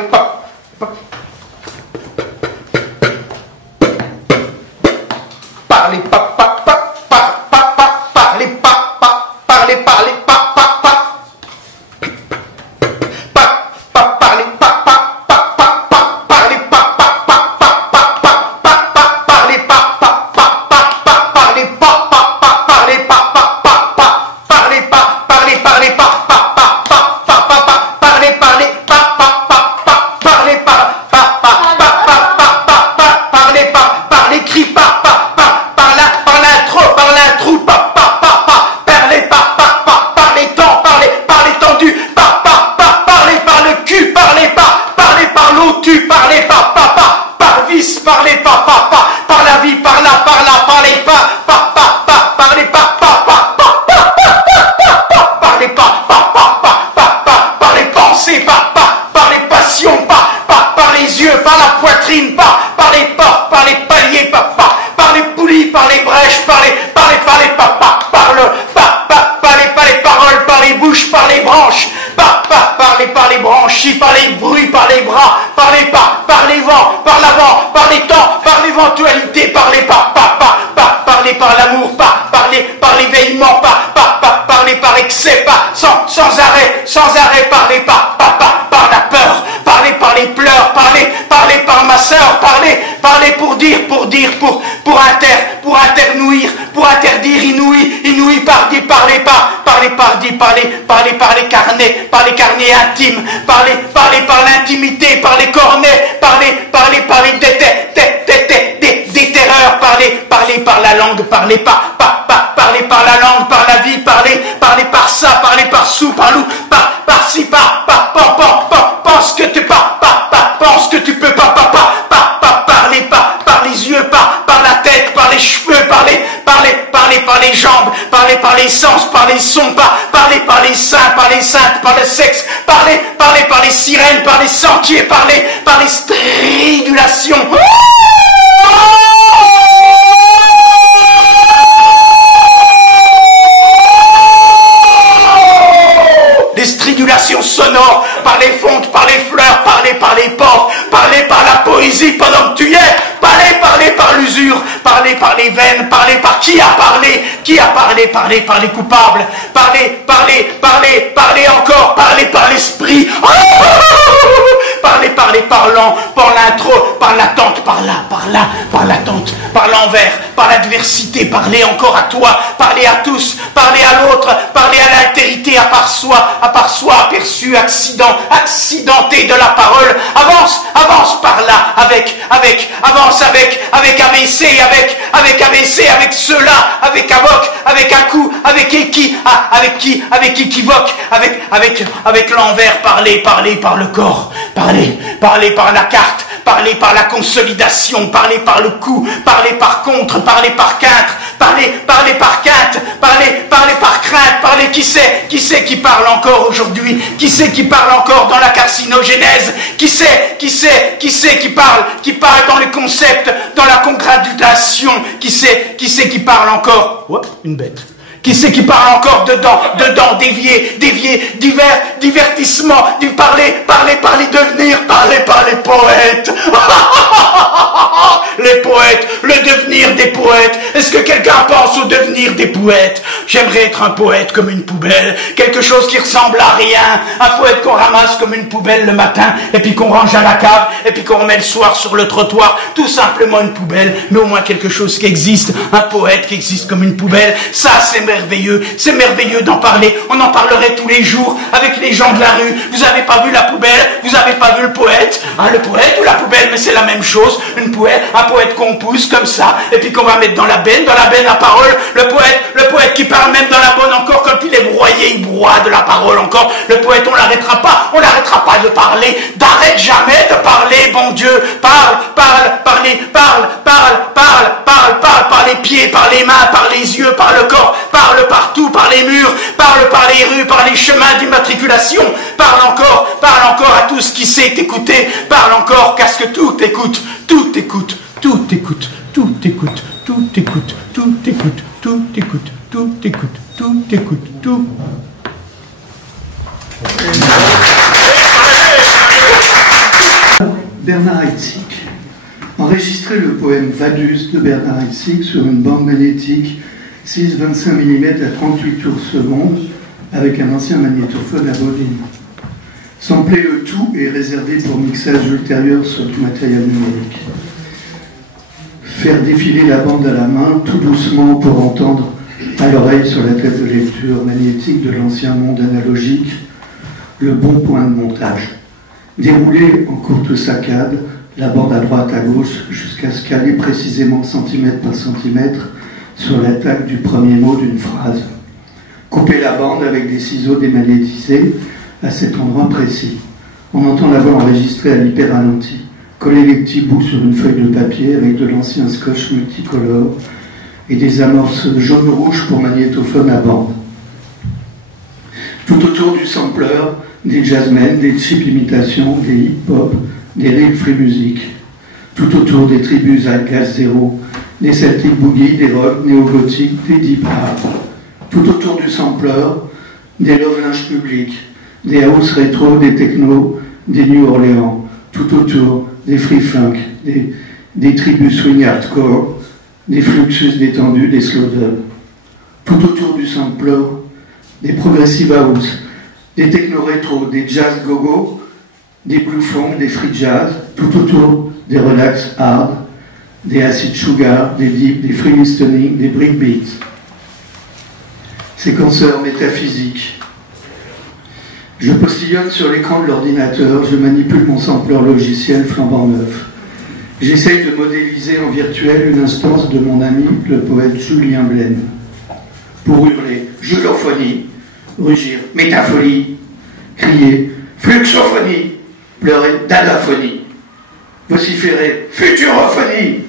par l'avant, par les temps, par l'éventualité, parler parler par l'amour, parler par l'éveillement, parler par excès, sans arrêt, parler par la peur, parler par les pleurs, parler par ma sœur, parler pour dire, pour internouir, pour interdire, inouï, parler par les carnets intimes, parler par l'intimité, par les cornets, parler par les des terreurs, parler par la langue, parler par la langue, par la vie, parler par ça, parler par sous, par loup, par ci, pense que tu pense que tu peux parler par les yeux, par la tête, par les cheveux, parler par les jambes, parler par les sens, par les sons, parler par les seins, par les saintes, par le sexe, parler par les sirènes, par les sentiers, parler par les stridulations. Les stridulations sonores, par les fontes, par les fleurs, parler par les ports, parler par la poésie pendant que tu y es, parler par l'usure, parler par les veines, parler par qui a parlé, parler par les coupables, parler encore, parler par l'esprit, parler par les parlants, par l'intro, par l'attente, par l'attente, par l'envers, par l'adversité, parler encore à toi, parler à tous, parler à l'autre, parler à l'altérité, à part soi, aperçu, accidenté de la parole, avance par là, avance avec AVC, avec ceux-là, avec Avoc, avec un coup, avec équivoque, avec l'envers, parler par le corps, parler par la carte, parler par la consolidation, parler par le coup, parler par contre, parler par quintre, parler par quinte, parler par crainte, parler qui sait qui parle encore aujourd'hui, qui sait qui parle encore dans la carcinogénèse, qui sait qui parle dans les concepts, dans la congratulation, qui sait qui parle encore, une bête. Qui c'est qui parle encore dedans, dévier, divertissement, parler par les devenirs, parler par les poètes. Les poètes, le devenir des poètes. Est-ce que quelqu'un pense au devenir des poètes? J'aimerais être un poète comme une poubelle, quelque chose qui ressemble à rien. Un poète qu'on ramasse comme une poubelle le matin, et puis qu'on range à la cave, et puis qu'on remet le soir sur le trottoir. Tout simplement une poubelle, mais au moins quelque chose qui existe. Un poète qui existe comme une poubelle. Ça, c'est merveilleux d'en parler. On en parlerait tous les jours avec les gens de la rue. Vous avez pas vu la poubelle? Vous avez pas vu le poète? Le poète ou la poubelle, mais c'est la même chose. Un poète qu'on pousse comme ça, et puis qu'on va mettre dans la benne à parole. Le poète qui parle même dans la bonne encore, quand il est broyé, il broie de la parole encore. Le poète, on l'arrêtera pas de parler. D'arrête jamais de parler, bon Dieu. Parle par les pieds, par les mains, par les yeux, par le corps, parle partout, par les murs, parle par les rues, par les chemins d'immatriculation, parle encore à tout ce qui sait t'écouter, parle encore, qu'à ce que tout écoute, tout écoute, tout écoute, tout écoute, tout écoute, tout écoute, tout écoute, tout écoute, tout écoute, tout. Bernard Heidsieck. Enregistrer le poème Vaduz de Bernard Heidsieck sur une bande magnétique 6-25 mm à 38 tours seconde avec un ancien magnétophone à bobine. Sampler le tout est réservé pour mixage ultérieur sur du matériel numérique. Faire défiler la bande à la main tout doucement pour entendre à l'oreille sur la tête de lecture magnétique de l'ancien monde analogique le bon point de montage. Dérouler en courte saccade la bande à droite à gauche jusqu'à se caler précisément centimètre par centimètre sur l'attaque du premier mot d'une phrase. Couper la bande avec des ciseaux démagnétisés à cet endroit précis. On entend la voix enregistrée à l'hyper-ralenti. Coller les petits bouts sur une feuille de papier avec de l'ancien scotch multicolore et des amorces jaune-rouge pour magnétophone à bande. Tout autour du sampler, des jazzmen, des chip imitations, des hip-hop, des real free music. Tout autour des tribus à gaz zéro, des Celtic boogie, des rock néo-gothiques, des deep art. Tout autour du sampler, des love linge publics, des house rétro, des techno, des New Orleans. Tout autour des free funk, des tribus swing hardcore, des fluxus détendus, des slow dub. Tout autour du sampler, des progressive house, des techno-rétro, des jazz go-go, des blue funk, des free jazz, tout autour des relax hard, des acid sugar, des deep, des free listening, des breakbeats. Séquenceurs métaphysiques. Je postillonne sur l'écran de l'ordinateur, je manipule mon sampler logiciel flambant neuf. J'essaye de modéliser en virtuel une instance de mon ami, le poète Julien Blaine. Pour hurler « julophonie », rugir « métaphonie », crier « fluxophonie », pleurer « dadaphonie », vociférer « futurophonie »,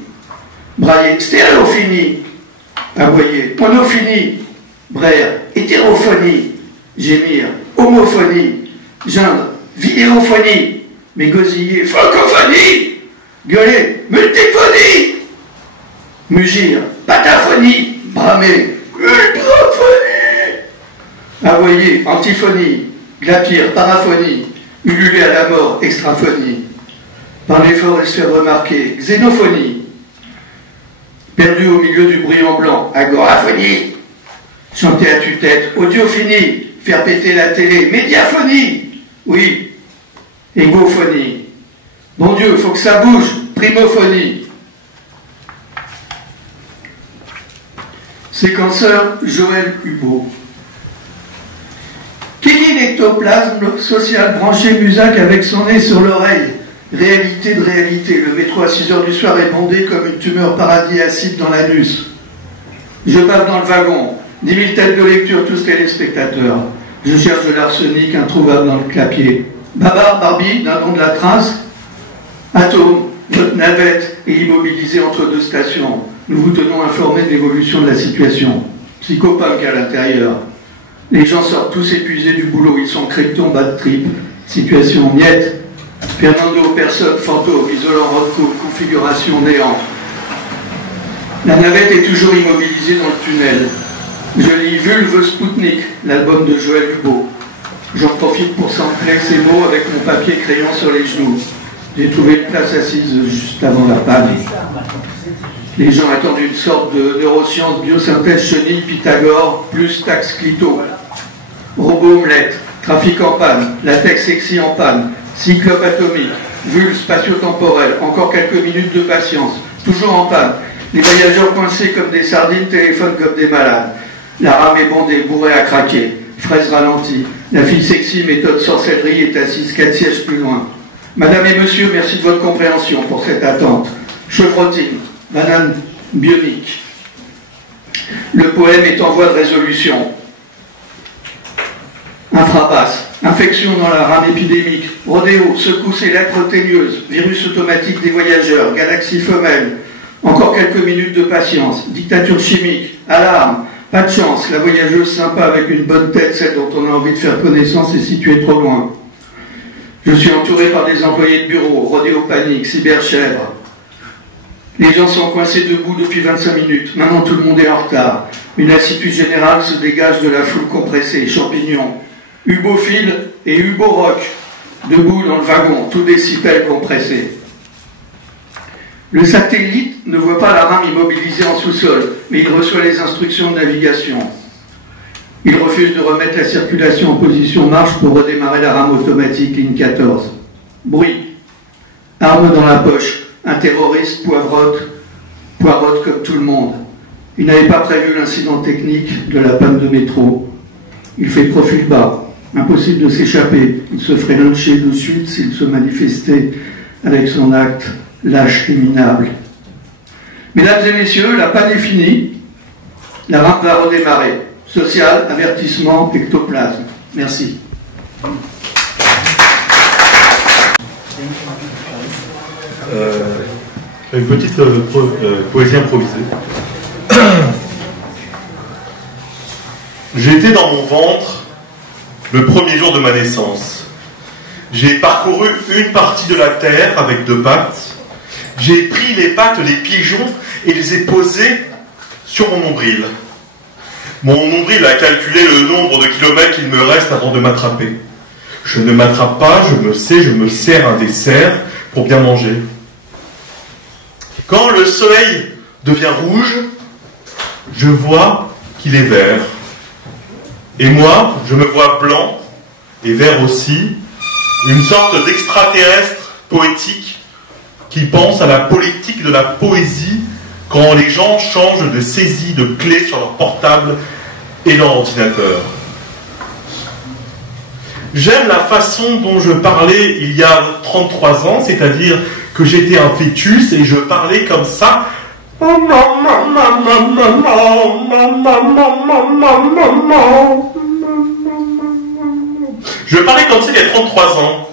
brailler « stéréophonie », aboyer « monophonie », braire « hétérophonie », gémir « homophonie », geindre « vidéophonie », mégosiller « francophonie », gueuler « multiphonie », mugir « pataphonie », bramer « ultraphonie », aboyer « antiphonie », glapir « paraphonie », ululer à la mort « extraphonie », parler fort et se faire remarquer « xénophonie », perdu au milieu du brillant blanc « agoraphonie », chanter à tue-tête « audiophonie », faire péter la télé « médiaphonie », oui, égophonie. Bon Dieu, faut que ça bouge, primophonie. Séquenceur Joël Hubeau. Qui dit l'ectoplasme social branché Musac avec son nez sur l'oreille? Réalité de réalité. Le métro à 6h du soir est bondé comme une tumeur paradis acide dans l'anus. Je bave dans le wagon. 10 000 têtes de lecture, tous téléspectateurs. Je cherche de l'arsenic introuvable dans le clapier. Babar, Barbie, dindon de la trace. Atome, notre navette est immobilisée entre deux stations. Nous vous tenons informés de l'évolution de la situation. Psychopunk à l'intérieur. Les gens sortent tous épuisés du boulot, ils sont krypton, bad trip. Situation miette. Fernando, personne, fantôme, isolant Rodko, configuration néant. La navette est toujours immobilisée dans le tunnel. Je lis Vulve Spoutnik, l'album de Joël Hubeau. J'en profite pour sampler ces mots avec mon papier crayon sur les genoux. J'ai trouvé une place assise juste avant la panne. Les gens attendent une sorte de neurosciences, biosynthèse, chenille, Pythagore, plus taxe clito. Robot omelette, trafic en panne, latex sexy en panne, cyclope atomique, vulve spatio-temporelle, encore quelques minutes de patience, toujours en panne. Les voyageurs coincés comme des sardines, téléphonent comme des malades. La rame est bondée, bourrée à craquer, fraise ralentie. La fille sexy, méthode sorcellerie, est assise 4 sièges plus loin. Madame et monsieur, merci de votre compréhension pour cette attente. Chevrotine, banane bionique. Le poème est en voie de résolution. Infrapasse, infection dans la rame épidémique, rodéo, secousse et lèpre teigneuse, virus automatique des voyageurs, galaxie femelle. Encore quelques minutes de patience, dictature chimique, alarme, pas de chance, la voyageuse sympa avec une bonne tête, celle dont on a envie de faire connaissance est située trop loin. Je suis entouré par des employés de bureau, rodéo panique, cyberchèvre. Les gens sont coincés debout depuis 25 minutes. Maintenant tout le monde est en retard. Une lassitude générale se dégage de la foule compressée. Champignons, Hubophile et Huborock, debout dans le wagon, tout décibel compressé. Le satellite ne voit pas la rame immobilisée en sous-sol, mais il reçoit les instructions de navigation. Il refuse de remettre la circulation en position marche pour redémarrer la rame automatique ligne 14. Bruit. Arme dans la poche. Un terroriste poivrote comme tout le monde. Il n'avait pas prévu l'incident technique de la panne de métro. Il fait profil bas. Impossible de s'échapper. Il se ferait lyncher de suite s'il se manifestait avec son acte lâche et minable. Mesdames et messieurs, la panne est finie. La rame va redémarrer. Social, avertissement, ectoplasme. Merci. Une petite poésie improvisée. J'étais dans mon ventre le premier jour de ma naissance. J'ai parcouru une partie de la terre avec 2 pattes. J'ai pris les pattes des pigeons et les ai posées sur mon nombril. Mon nombril a calculé le nombre de kilomètres qu'il me reste avant de m'attraper. Je ne m'attrape pas, je me sers un dessert pour bien manger. Quand le soleil devient rouge, je vois qu'il est vert. Et moi, je me vois blanc et vert aussi, une sorte d'extraterrestre poétique qui pense à la politique de la poésie quand les gens changent de saisie de clés sur leur portable et leur ordinateur. J'aime la façon dont je parlais il y a 33 ans, c'est-à-dire que j'étais un fœtus et je parlais comme ça. Je parlais comme ça il y a 33 ans.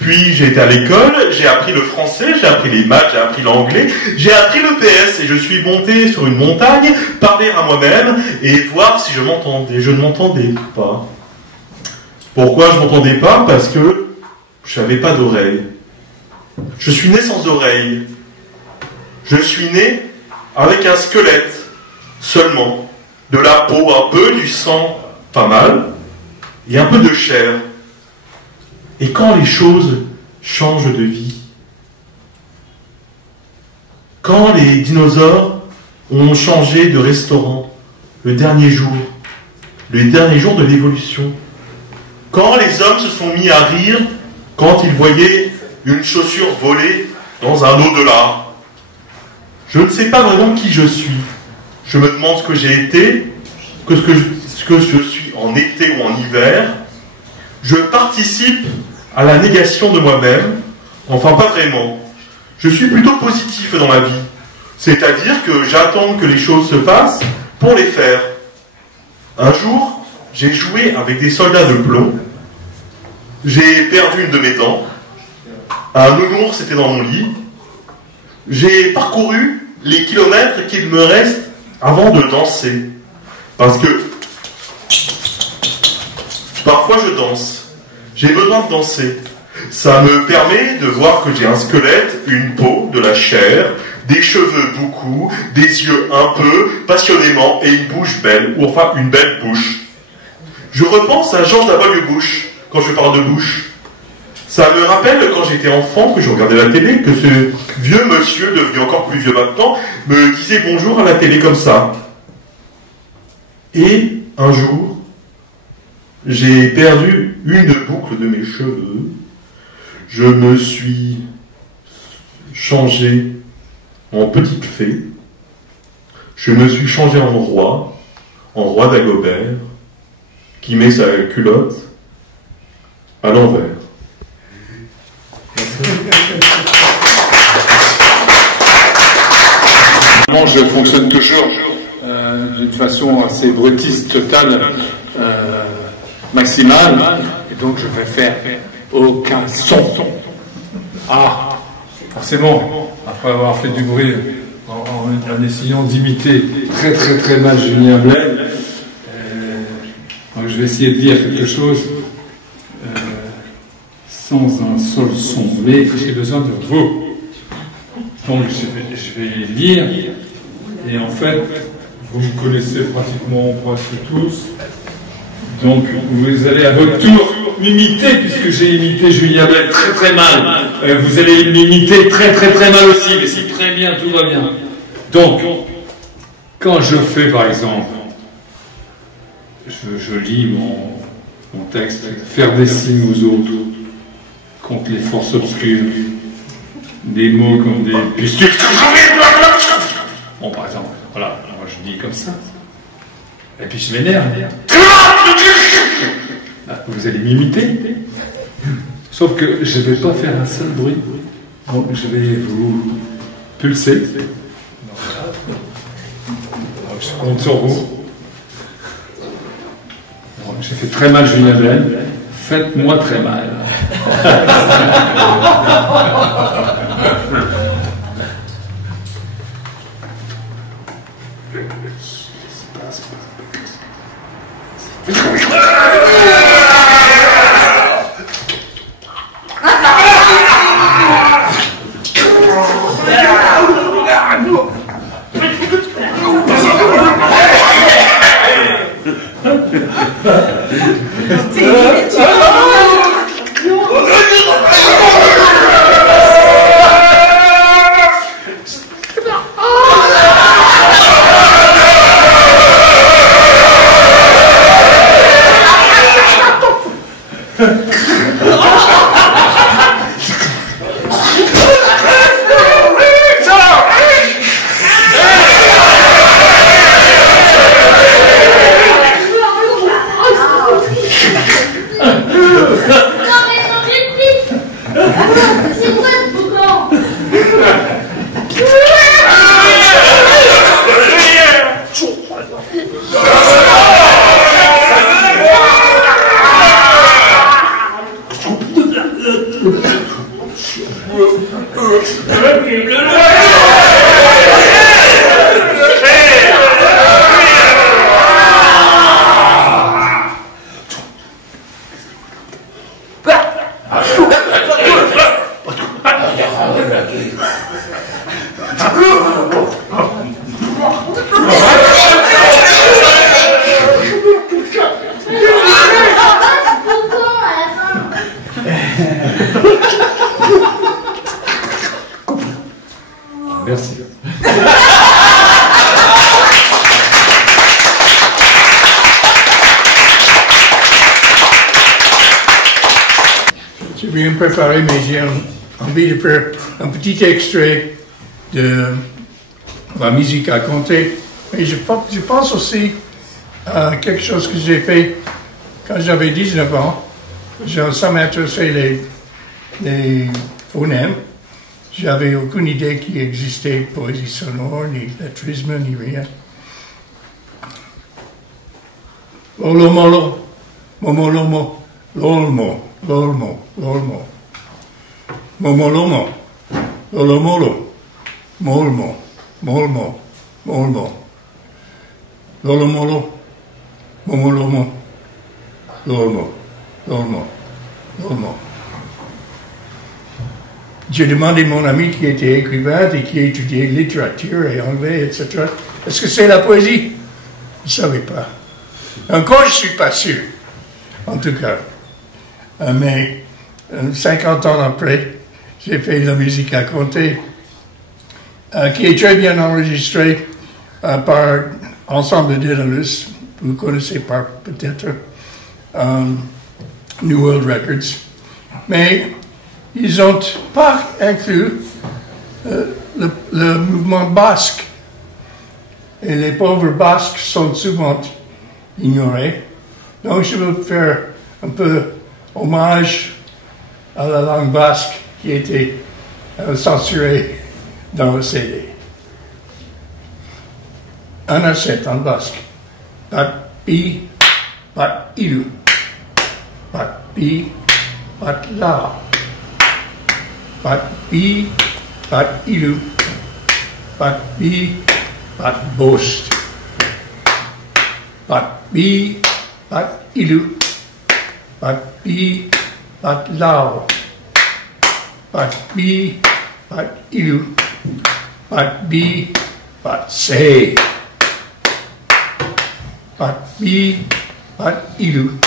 Puis j'ai été à l'école, j'ai appris le français, j'ai appris les maths, j'ai appris l'anglais, j'ai appris le PS et je suis monté sur une montagne, parler à moi-même et voir si je m'entendais. Je ne m'entendais pas. Pourquoi je ne m'entendais pas? Parce que je n'avais pas d'oreille. Je suis né sans oreille. Je suis né avec un squelette seulement, de la peau un peu, du sang pas mal, et un peu de chair. Et quand les choses changent de vie, quand les dinosaures ont changé de restaurant le dernier jour de l'évolution, quand les hommes se sont mis à rire quand ils voyaient une chaussure voler dans un au-delà, je ne sais pas vraiment qui je suis. Je me demande ce que j'ai été, ce que je suis en été ou en hiver. Je participe à la négation de moi-même, enfin pas vraiment. Je suis plutôt positif dans ma vie, c'est-à-dire que j'attends que les choses se passent pour les faire. Un jour, j'ai joué avec des soldats de plomb, j'ai perdu une de mes dents, un nounours était dans mon lit, j'ai parcouru les kilomètres qu'il me reste avant de danser, parce que parfois je danse. J'ai besoin de danser. Ça me permet de voir que j'ai un squelette, une peau, de la chair, des cheveux beaucoup, des yeux un peu, passionnément, et une bouche belle, ou enfin une belle bouche. Je repense à Georges W. Bush quand je parle de bouche. Ça me rappelle quand j'étais enfant, que je regardais la télé, que ce vieux monsieur, devenu encore plus vieux maintenant, me disait bonjour à la télé comme ça. Et un jour, j'ai perdu une boucle de mes cheveux. Je me suis changé en petite fée. Je me suis changé en roi d'Agobert, qui met sa culotte à l'envers. Je fonctionne toujours d'une façon assez brutiste, totale, maximale, et donc je vais faire aucun son. Ah, forcément, après avoir fait du bruit en essayant d'imiter très très très mal Julien Blais, donc je vais essayer de dire quelque chose sans un seul son, mais j'ai besoin de vous. Donc je vais lire, et en fait, vous me connaissez pratiquement presque tous, donc vous allez à votre tour m'imiter, puisque j'ai imité Julien Blais très très mal, vous allez m'imiter très très très mal aussi, mais si très bien, tout va bien. Donc, quand je fais par exemple, je lis mon texte, faire des signes aux autres, contre les forces obscures, des mots comme des pustules. Bon, par exemple, voilà, moi je dis comme ça. Et puis je m'énerve. Vous allez m'imiter. Sauf que je ne vais pas faire un seul bruit. Donc je vais vous pulser. Donc, je compte sur vous. J'ai fait très mal Julien Blais. Faites-moi très mal. Merci. J'ai bien préparé, mais j'ai envie de faire un petit extrait de la musique à compter. Mais je pense aussi à quelque chose que j'ai fait quand j'avais 19 ans. Ça m'intéressait les phonèmes. J'avais aucune idée qu'il existait poésie sonore, ni lettrisme, ni rien. Lolo molo, momolomo, lolmo, lolmo, lolmo. Momolomo, lolomolo, molmo, molmo, molmo. Lolomolo, momolomo, lolmo, lolmo, lolmo. J'ai demandé à mon ami qui était écrivain et qui étudiait littérature et anglais, etc. Est-ce que c'est la poésie? Je ne savais pas. Encore, je ne suis pas sûr, en tout cas. Mais 50 ans après, j'ai fait de la musique à compter, qui est très bien enregistrée par Ensemble Daedalus. Vous connaissez peut-être New World Records. Mais ils n'ont pas inclus le mouvement basque. Et les pauvres basques sont souvent ignorés. Donc je veux faire un peu hommage à la langue basque qui était censurée dans le CD. Un à 7 en basque. Pat pi, pat ilu. Pat pi, pat la. Pat pi, pat ilu. Pat pi, pat bost. Pat pi, pat ilu. Pat pi, pat lao. Pat pi, pat ilu. Pat pi, pat se. Pat pi, pat ilu.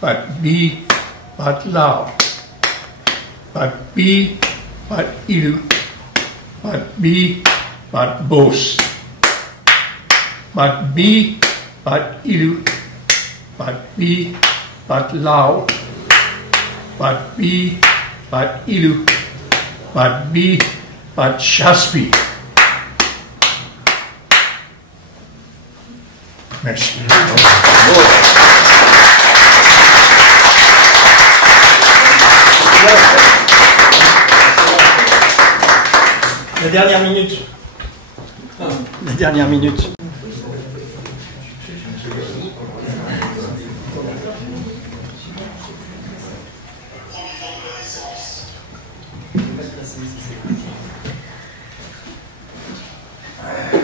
Pat pi, pat lao. Pat pi, pat ilu. Pat pi, pat bost. Pat pi, pat ilu. Pat pi, pat lao. Pat pi, pat ilu. Pat pi, pat chaspi. Merci. La dernière minute. La dernière minute.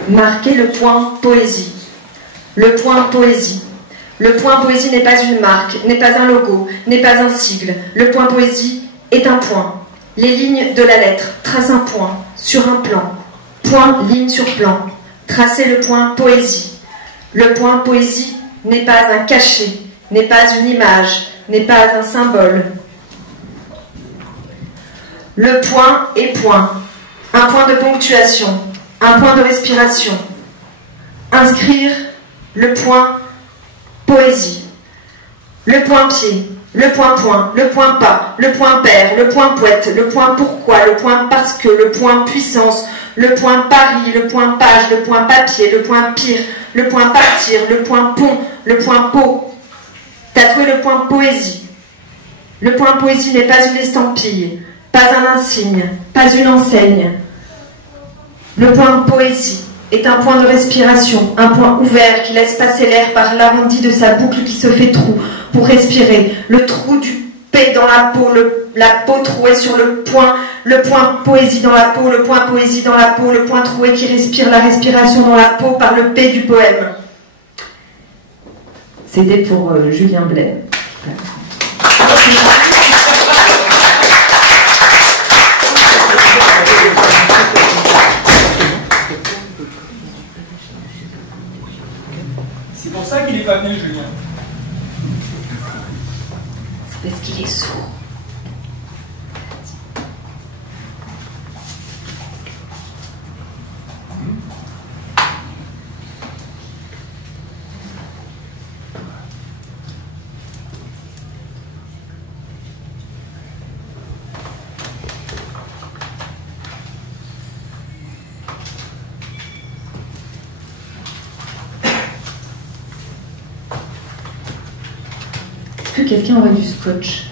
Marquez le point poésie. Le point poésie. Le point poésie n'est pas une marque, n'est pas un logo, n'est pas un sigle. Le point poésie est un point. Les lignes de la lettre tracent un point sur un plan. Point, ligne sur plan. Tracez le point poésie. Le point poésie n'est pas un cachet, n'est pas une image, n'est pas un symbole. Le point est point. Un point de ponctuation, un point de respiration. Inscrire le point poésie. le point pied, le point point, le point pas, le point père, le point poète, le point pourquoi, le point parce que, le point puissance, le point pari, le point page, le point papier, le point pire, le point partir, le point pont, le point pot. Tatouer le point poésie. Le point poésie n'est pas une estampille, pas un insigne, pas une enseigne. Le point poésie est un point de respiration, un point ouvert qui laisse passer l'air par l'arrondi de sa boucle qui se fait trou pour respirer. Le trou du P dans la peau, la peau trouée sur le point poésie dans la peau, le point poésie dans la peau, le point troué qui respire la respiration dans la peau par le P du poème. C'était pour Julien Blais. C'est pour ça qu'il n'est pas venu, Julien. C'est parce qu'il est sourd. Est-ce que quelqu'un aurait du scotch?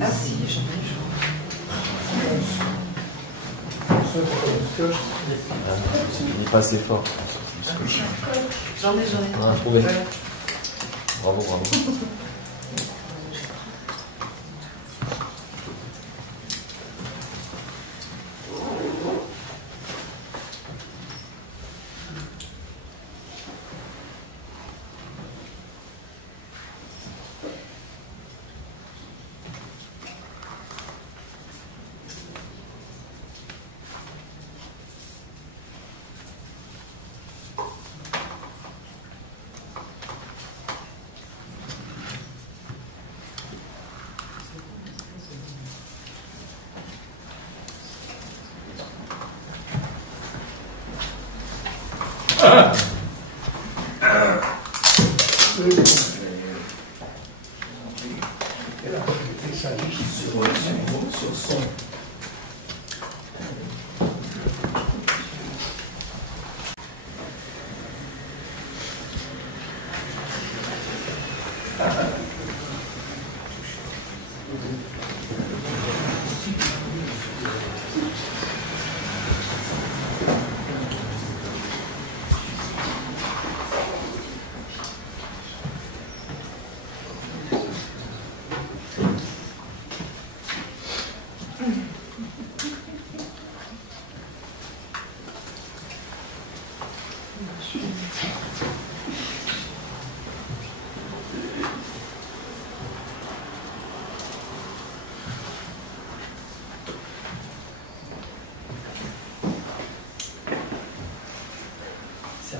Ah si, j'en ai, Il n'est pas assez fort. J'en ai. On a trouvé. Bravo.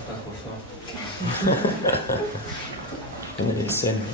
Pas trop fort. Il y a des scènes.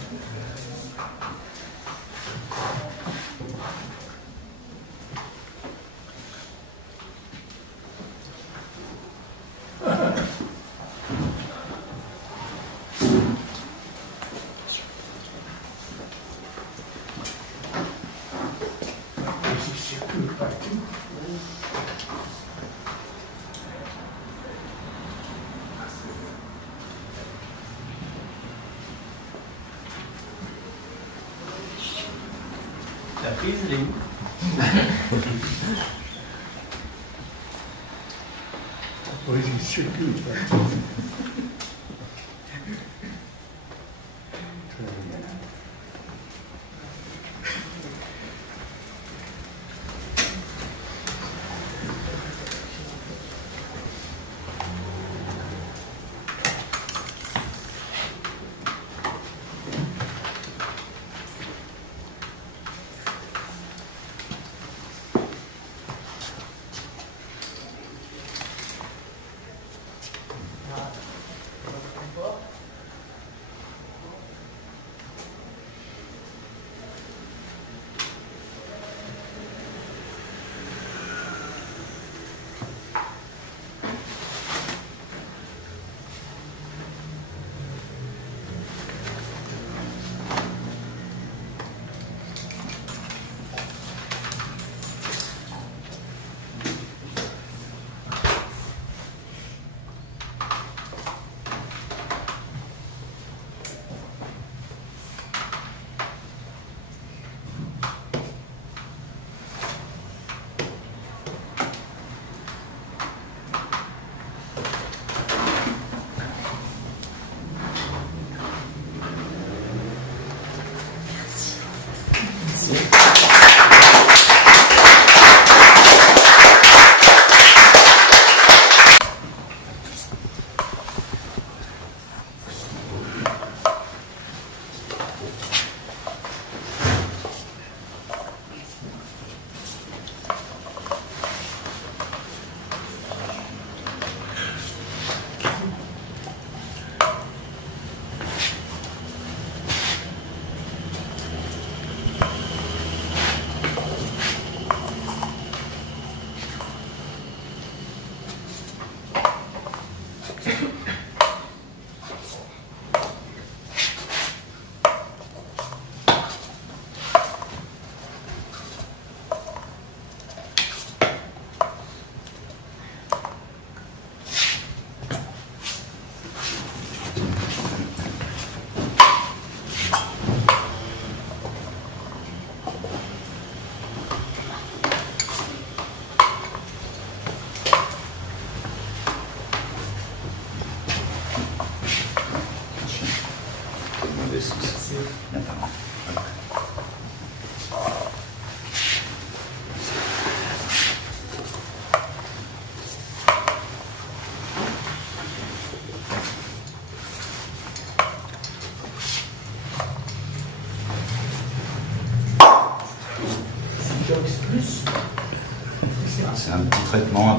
La prise, elle est où? Oui, il circule.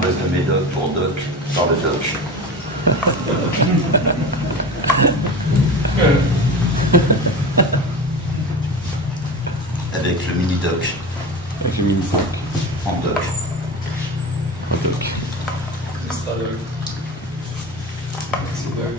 place de Médoc pour Doc, par le Doc. Avec le mini-Doc. Avec le mini-Doc. En Doc. En Doc. C'est ça, Doc. C'est Doc.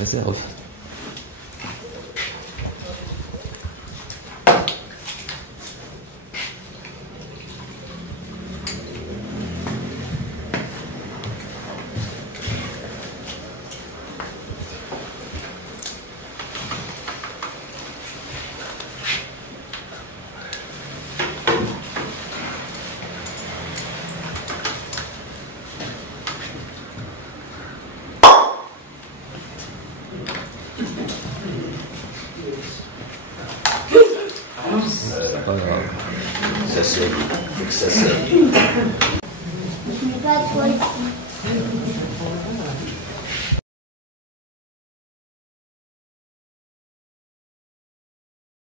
Réserve. C'est pas grave. Ça saigne. Faut que ça saigne. Je n'ai pas de toi ici.